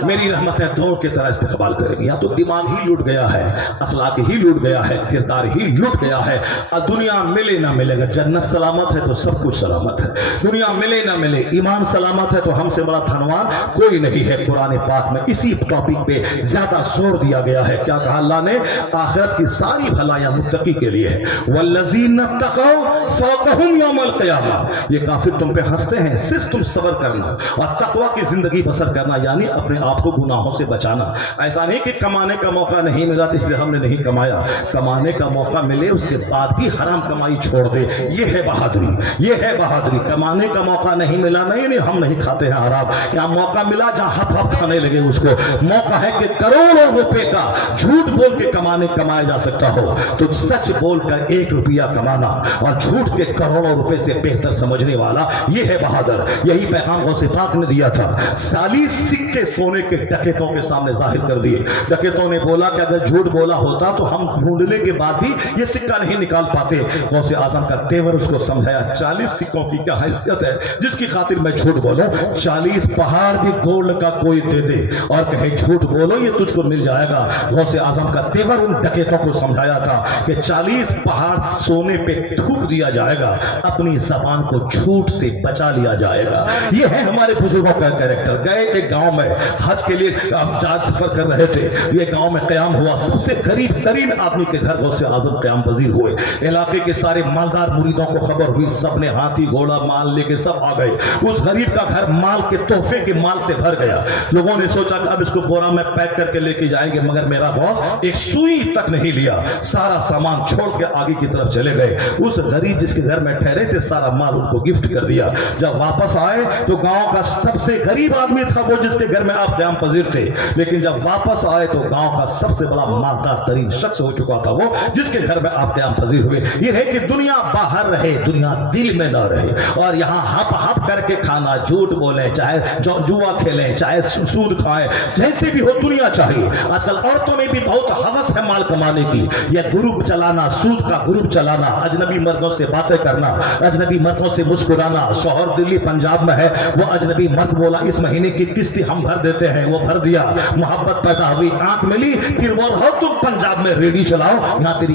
میری رحمت ہے دوڑ کے تیرا استقبال کرے گی. یا تو دماغ ہی لوٹ گیا ہے, اخلاق ہی لوٹ گیا ہے, کردار ہی لوٹ گیا ہے. اور دنیا ملے نہ ملے گا, جنت سلامت ہے تو سب کچھ سلامت ہے. دنیا ملے نہ ملے, ایمان سلامت ہے تو ہم سے بڑا دھنوان کوئی نہیں ہے. قرآن پاک میں اسی ٹاپک پہ زیادہ زور دیا گیا ہے. کیا کہا اللہ نے؟ آخرت کی ساری بھلائیاں متقی کے لیے ہے. والذین اتقوا فوقہم یوم القیامہ. یہ کافر تم پہ ہنستے ہیں, صرف تم صبر کرنا اور تقوی کی زندگی بسر کرنا, یعنی اپنے آپ کو گناہوں سے بچانا. ایسا نہیں کہ کمانے کا موقع نہیں ملا اس لیے ہم نے نہیں کمایا. کمانے کا موقع ملے اس کے بعد بھی حرام کمائی چھوڑ دے, یہ ہے بہادری, یہ ہے بہادری. کمانے کا موقع نہیں ملا, نہیں ہم نہیں کھاتے ہیں حرام. یہاں موقع ملا جہاں ہپ ہپ کھانے لگے اس کو. موقع ہے کہ کروڑوں روپے کا جھوٹ بول کے کمایا جا سکتا ہو, تو سچ بول کر 1 روپیہ کمانا اور جھوٹ کے کروڑوں روپے سے بہتر سمجھنے والا, یہ ہے بہادر. یہی پیغام غوث پاک نے دیا تھا. 40 سکے سونے کے ڈکیتوں کے سامنے ظاہر کر دیے. ڈکیتوں نے بولا کہ اگر جھوٹ بولا ہوتا تو ہم ڈھونڈنے کے بعد بھی یہ سکہ نہیں نکال پاتے. غوث اعظم کا تیور اس کو سمجھایا, 40 سکوں کی کیا حیثیت ہے جس کی خاطر میں جھوٹ بولوں. 40 پہاڑ بھی گولڈ کا کوئی دے دے اور کہے جھوٹ بولو یہ تجھ کو مل جائے گا. غوث اعظم کا تیور ان ڈکیتوں کو سمجھایا تھا کہ 40 پہاڑ سونے پہ تھوک دیا جائے گا, اپنی زبان کو جھوٹ سے بچا لیا جائے گا. یہ ہے ہمارے بزرگوں کا کریکٹر. گئے ایک گاؤں میں حج کے لیے جاج سفر کر رہے تھے. یہ گاؤں میں قیام ہوا, سب سے غریب ترین آدمی کے گھر غوث اعظم قیام پذیر ہوئے. علاقے کے سارے مالدار مریدوں کو خبر ہوئی, سب نے ہاتھی گھوڑا مال لے کے سب آ گئے. اس غریب کا گھر مال کے تحفے کے مال سے بھر گیا. لوگوں نے سوچا کہ اب اس کو بورا میں پیک کر کے لے کے جائیں گے, مگر میرا غوث ایک سوئی تک نہیں لیا, سارا سامان چھوڑ کے آگے کی طرف چلے گئے. اس غریب جس کے گھر میں ٹھہرے تھے سارا مال ان کو گفٹ کر دیا. جب واپس آئے تو گاؤں کا سب سے غریب آدمی تھا وہ جس کے گھر میں آپ قیام پذیر تھے, لیکن جب واپس آئے تو گاؤں کا سب سے بڑا مالدار ترین شخص ہو چکا تھا وہ جس کے گھر میں آپ قیام پذیر ہوئے. یہ ہے کہ دنیا باہر رہے, دنیا دل میں نہ رہے, اور یہاں ہپ ہپ کر کے کھانا, جھوٹ بولیں, چاہے جوا کھیلیں, چاہے سود کھائیں, جیسے بھی ہو دنیا چاہیے. آج کل عورتوں میں بھی بہت ہوس ہے مال کمانے کی. یہ گروپ چلانا, سود کا گروپ چلانا, اجنبی مردوں سے باتیں کرنا, اجنبی مردوں سے مسکرانا. شوہر دلی پنجاب میں ہے, وہ اجنبی مرد بولا اس مہینے کی قسط ہم بھر دیتے ہیں, وہ بھر دیا. محبت پیدا ہوئی, آنکھ ملی, پھر وہ رہو تم پنجاب میں ریڈی چلاؤ, یہاں تیری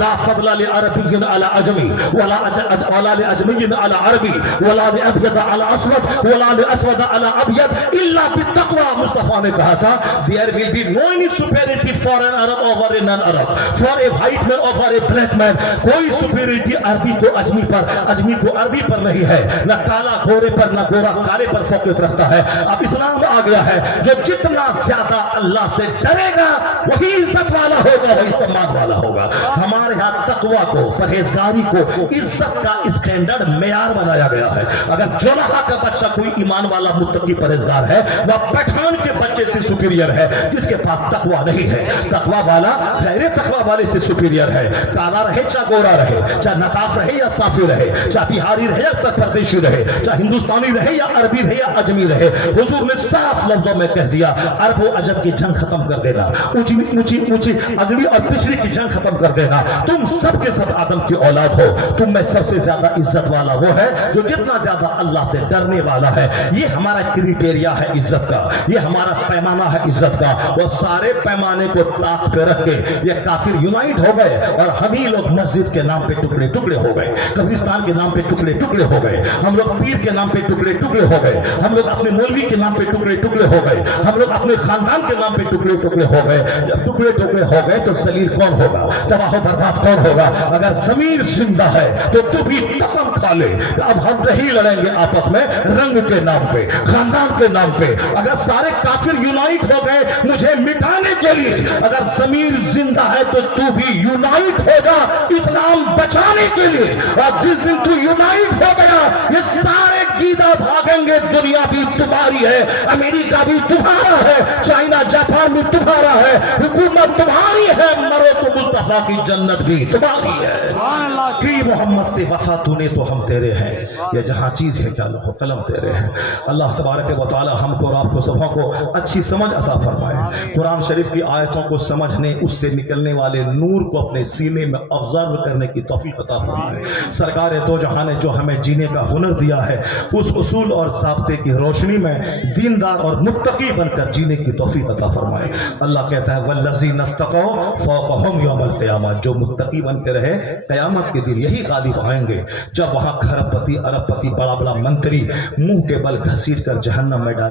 لا فضل لعربی علی اجمی ولا لعجمی علی عربی ولا لابیض علی اسود ولا لاسود علی ابیض الا بالتقوی. مصطفیٰ نے کہا تھا there will be no any superiority for an Arab over a non-Arab, for a white man over a black man. کوئی superiority عربی کو اجمی پر, اجمی کو عربی پر نہیں ہے, نہ کالا گورے پر نہ گورا کالے پر فوقیت رکھتا ہے. اب اسلام آ گیا ہے, جو جتنا زیادہ اللہ سے ڈرے گا وہی عزت والا ہوگا, وہی سمان والا ہوگا. ہمارے ہاں تقوی کو, پرہیزگاری کو عزت کا اسٹینڈرڈ معیار بنایا گیا ہے. اگر جولہا کا بچہ کوئی ایمان والا متقی پرہیزگار ہے, وہ پٹھان کے بچے سے سپیریئر ہے جس کے پاس تقوی نہیں ہے. تقوی والا غیر تقوی والے سے سپیریئر ہے. کالا رہے چاہے گورا رہے, چاہے نطاف رہے یا صافی رہے, چاہے بہاری رہے یا اتر پردیشی رہے, چاہے ہندوستانی رہے یا عربی رہے یا اجمی رہے. حضور نے صاف لفظوں میں کہہ دیا, عرب و عجم کی جنگ ختم کر دینا, اونچی اگلی اور پچھلی کی جنگ ختم کر دینا. تم سب کے سب آدم کی اولاد ہو. تم میں سب سے زیادہ عزت والا وہ ہے جو جتنا زیادہ اللہ سے ڈرنے والا ہے. یہ ہمارا کریٹیریا ہے عزت کا, یہ ہمارا پیمانہ ہے عزت کا. وہ سارے پیمانے کو طاق پہ رکھ کے یہ کافر یونائٹ ہو گئے, اور ہم ہی لوگ مسجد کے نام پہ ٹکڑے ٹکڑے ہو گئے, قبرستان کے نام پہ ٹکڑے ٹکڑے ہو گئے, ہم لوگ پیر کے نام پہ ٹکڑے ٹکڑے ہو گئے, ہم لوگ اپنے مولوی کے نام پہ ٹکڑے ٹکڑے ہو گئے, ہم لوگ اپنے خاندان کے نام پہ ٹکڑے ٹکڑے ہو گئے. جب ٹکڑے ٹکڑے ہو گئے تو ذلیل کون ہوگا, تباہ و برباد کون ہوگا؟ اگر ضمیر زندہ ہے تو بھی قسم کھا لے کہ اب ہم نہیں لڑیں گے آپس میں رنگ کے نام پہ, خاندان کے نام پہ. اگر سارے کافر یونائٹ ہو گئے مجھے مٹانے کے لیے, اگر ضمیر زندہ ہے تو بھی یونائٹ ہوگا اسلام بچانے کے لیے. اور جس دن تو یونائٹ ہو گیا یہ سارے گیدہ بھاگیں گے. دنیا بھی تمہاری ہے, امریکہ بھی تمہارا ہے, چائنا جاپان بھی تمہارا ہے, حکومت تمہاری ہے, مرو تو مصطفیٰ کی جنت بھی تمہاری ہے. کہ محمد سے وفا تو نے تو ہم تیرے ہیں, یہ جہاں چیز ہے کیا لوح قلم تیرے ہیں. اللہ تبارک و تعالی ہم کو اور آپ کو سبوں کو اچھی سمجھ عطا فرمائے. قرآن شریف کی آیتوں کو سمجھنے, اس سے نکلنے والے نور کو اپنے سینے میں آبزرو کرنے کی توفیق عطا فرمائے. سرکار دو جہاں نے جو ہمیں جینے کا ہنر دیا ہے, اس اصول اور ضابطے کی روشنی میں دیندار اور متقی بن کر جینے کی توفیق عطا فرمائے. اللہ کہتا ہے والذین اتقوا فوقہم یوم القیامہ, جو متقی بن کے رہے قیامت کے دن یہی غالب آئیں گے, جب وہاں کھرب پتی ارب پتی بڑا بڑا منتری منہ کے بل گھسیٹ کر جہنم میں ڈال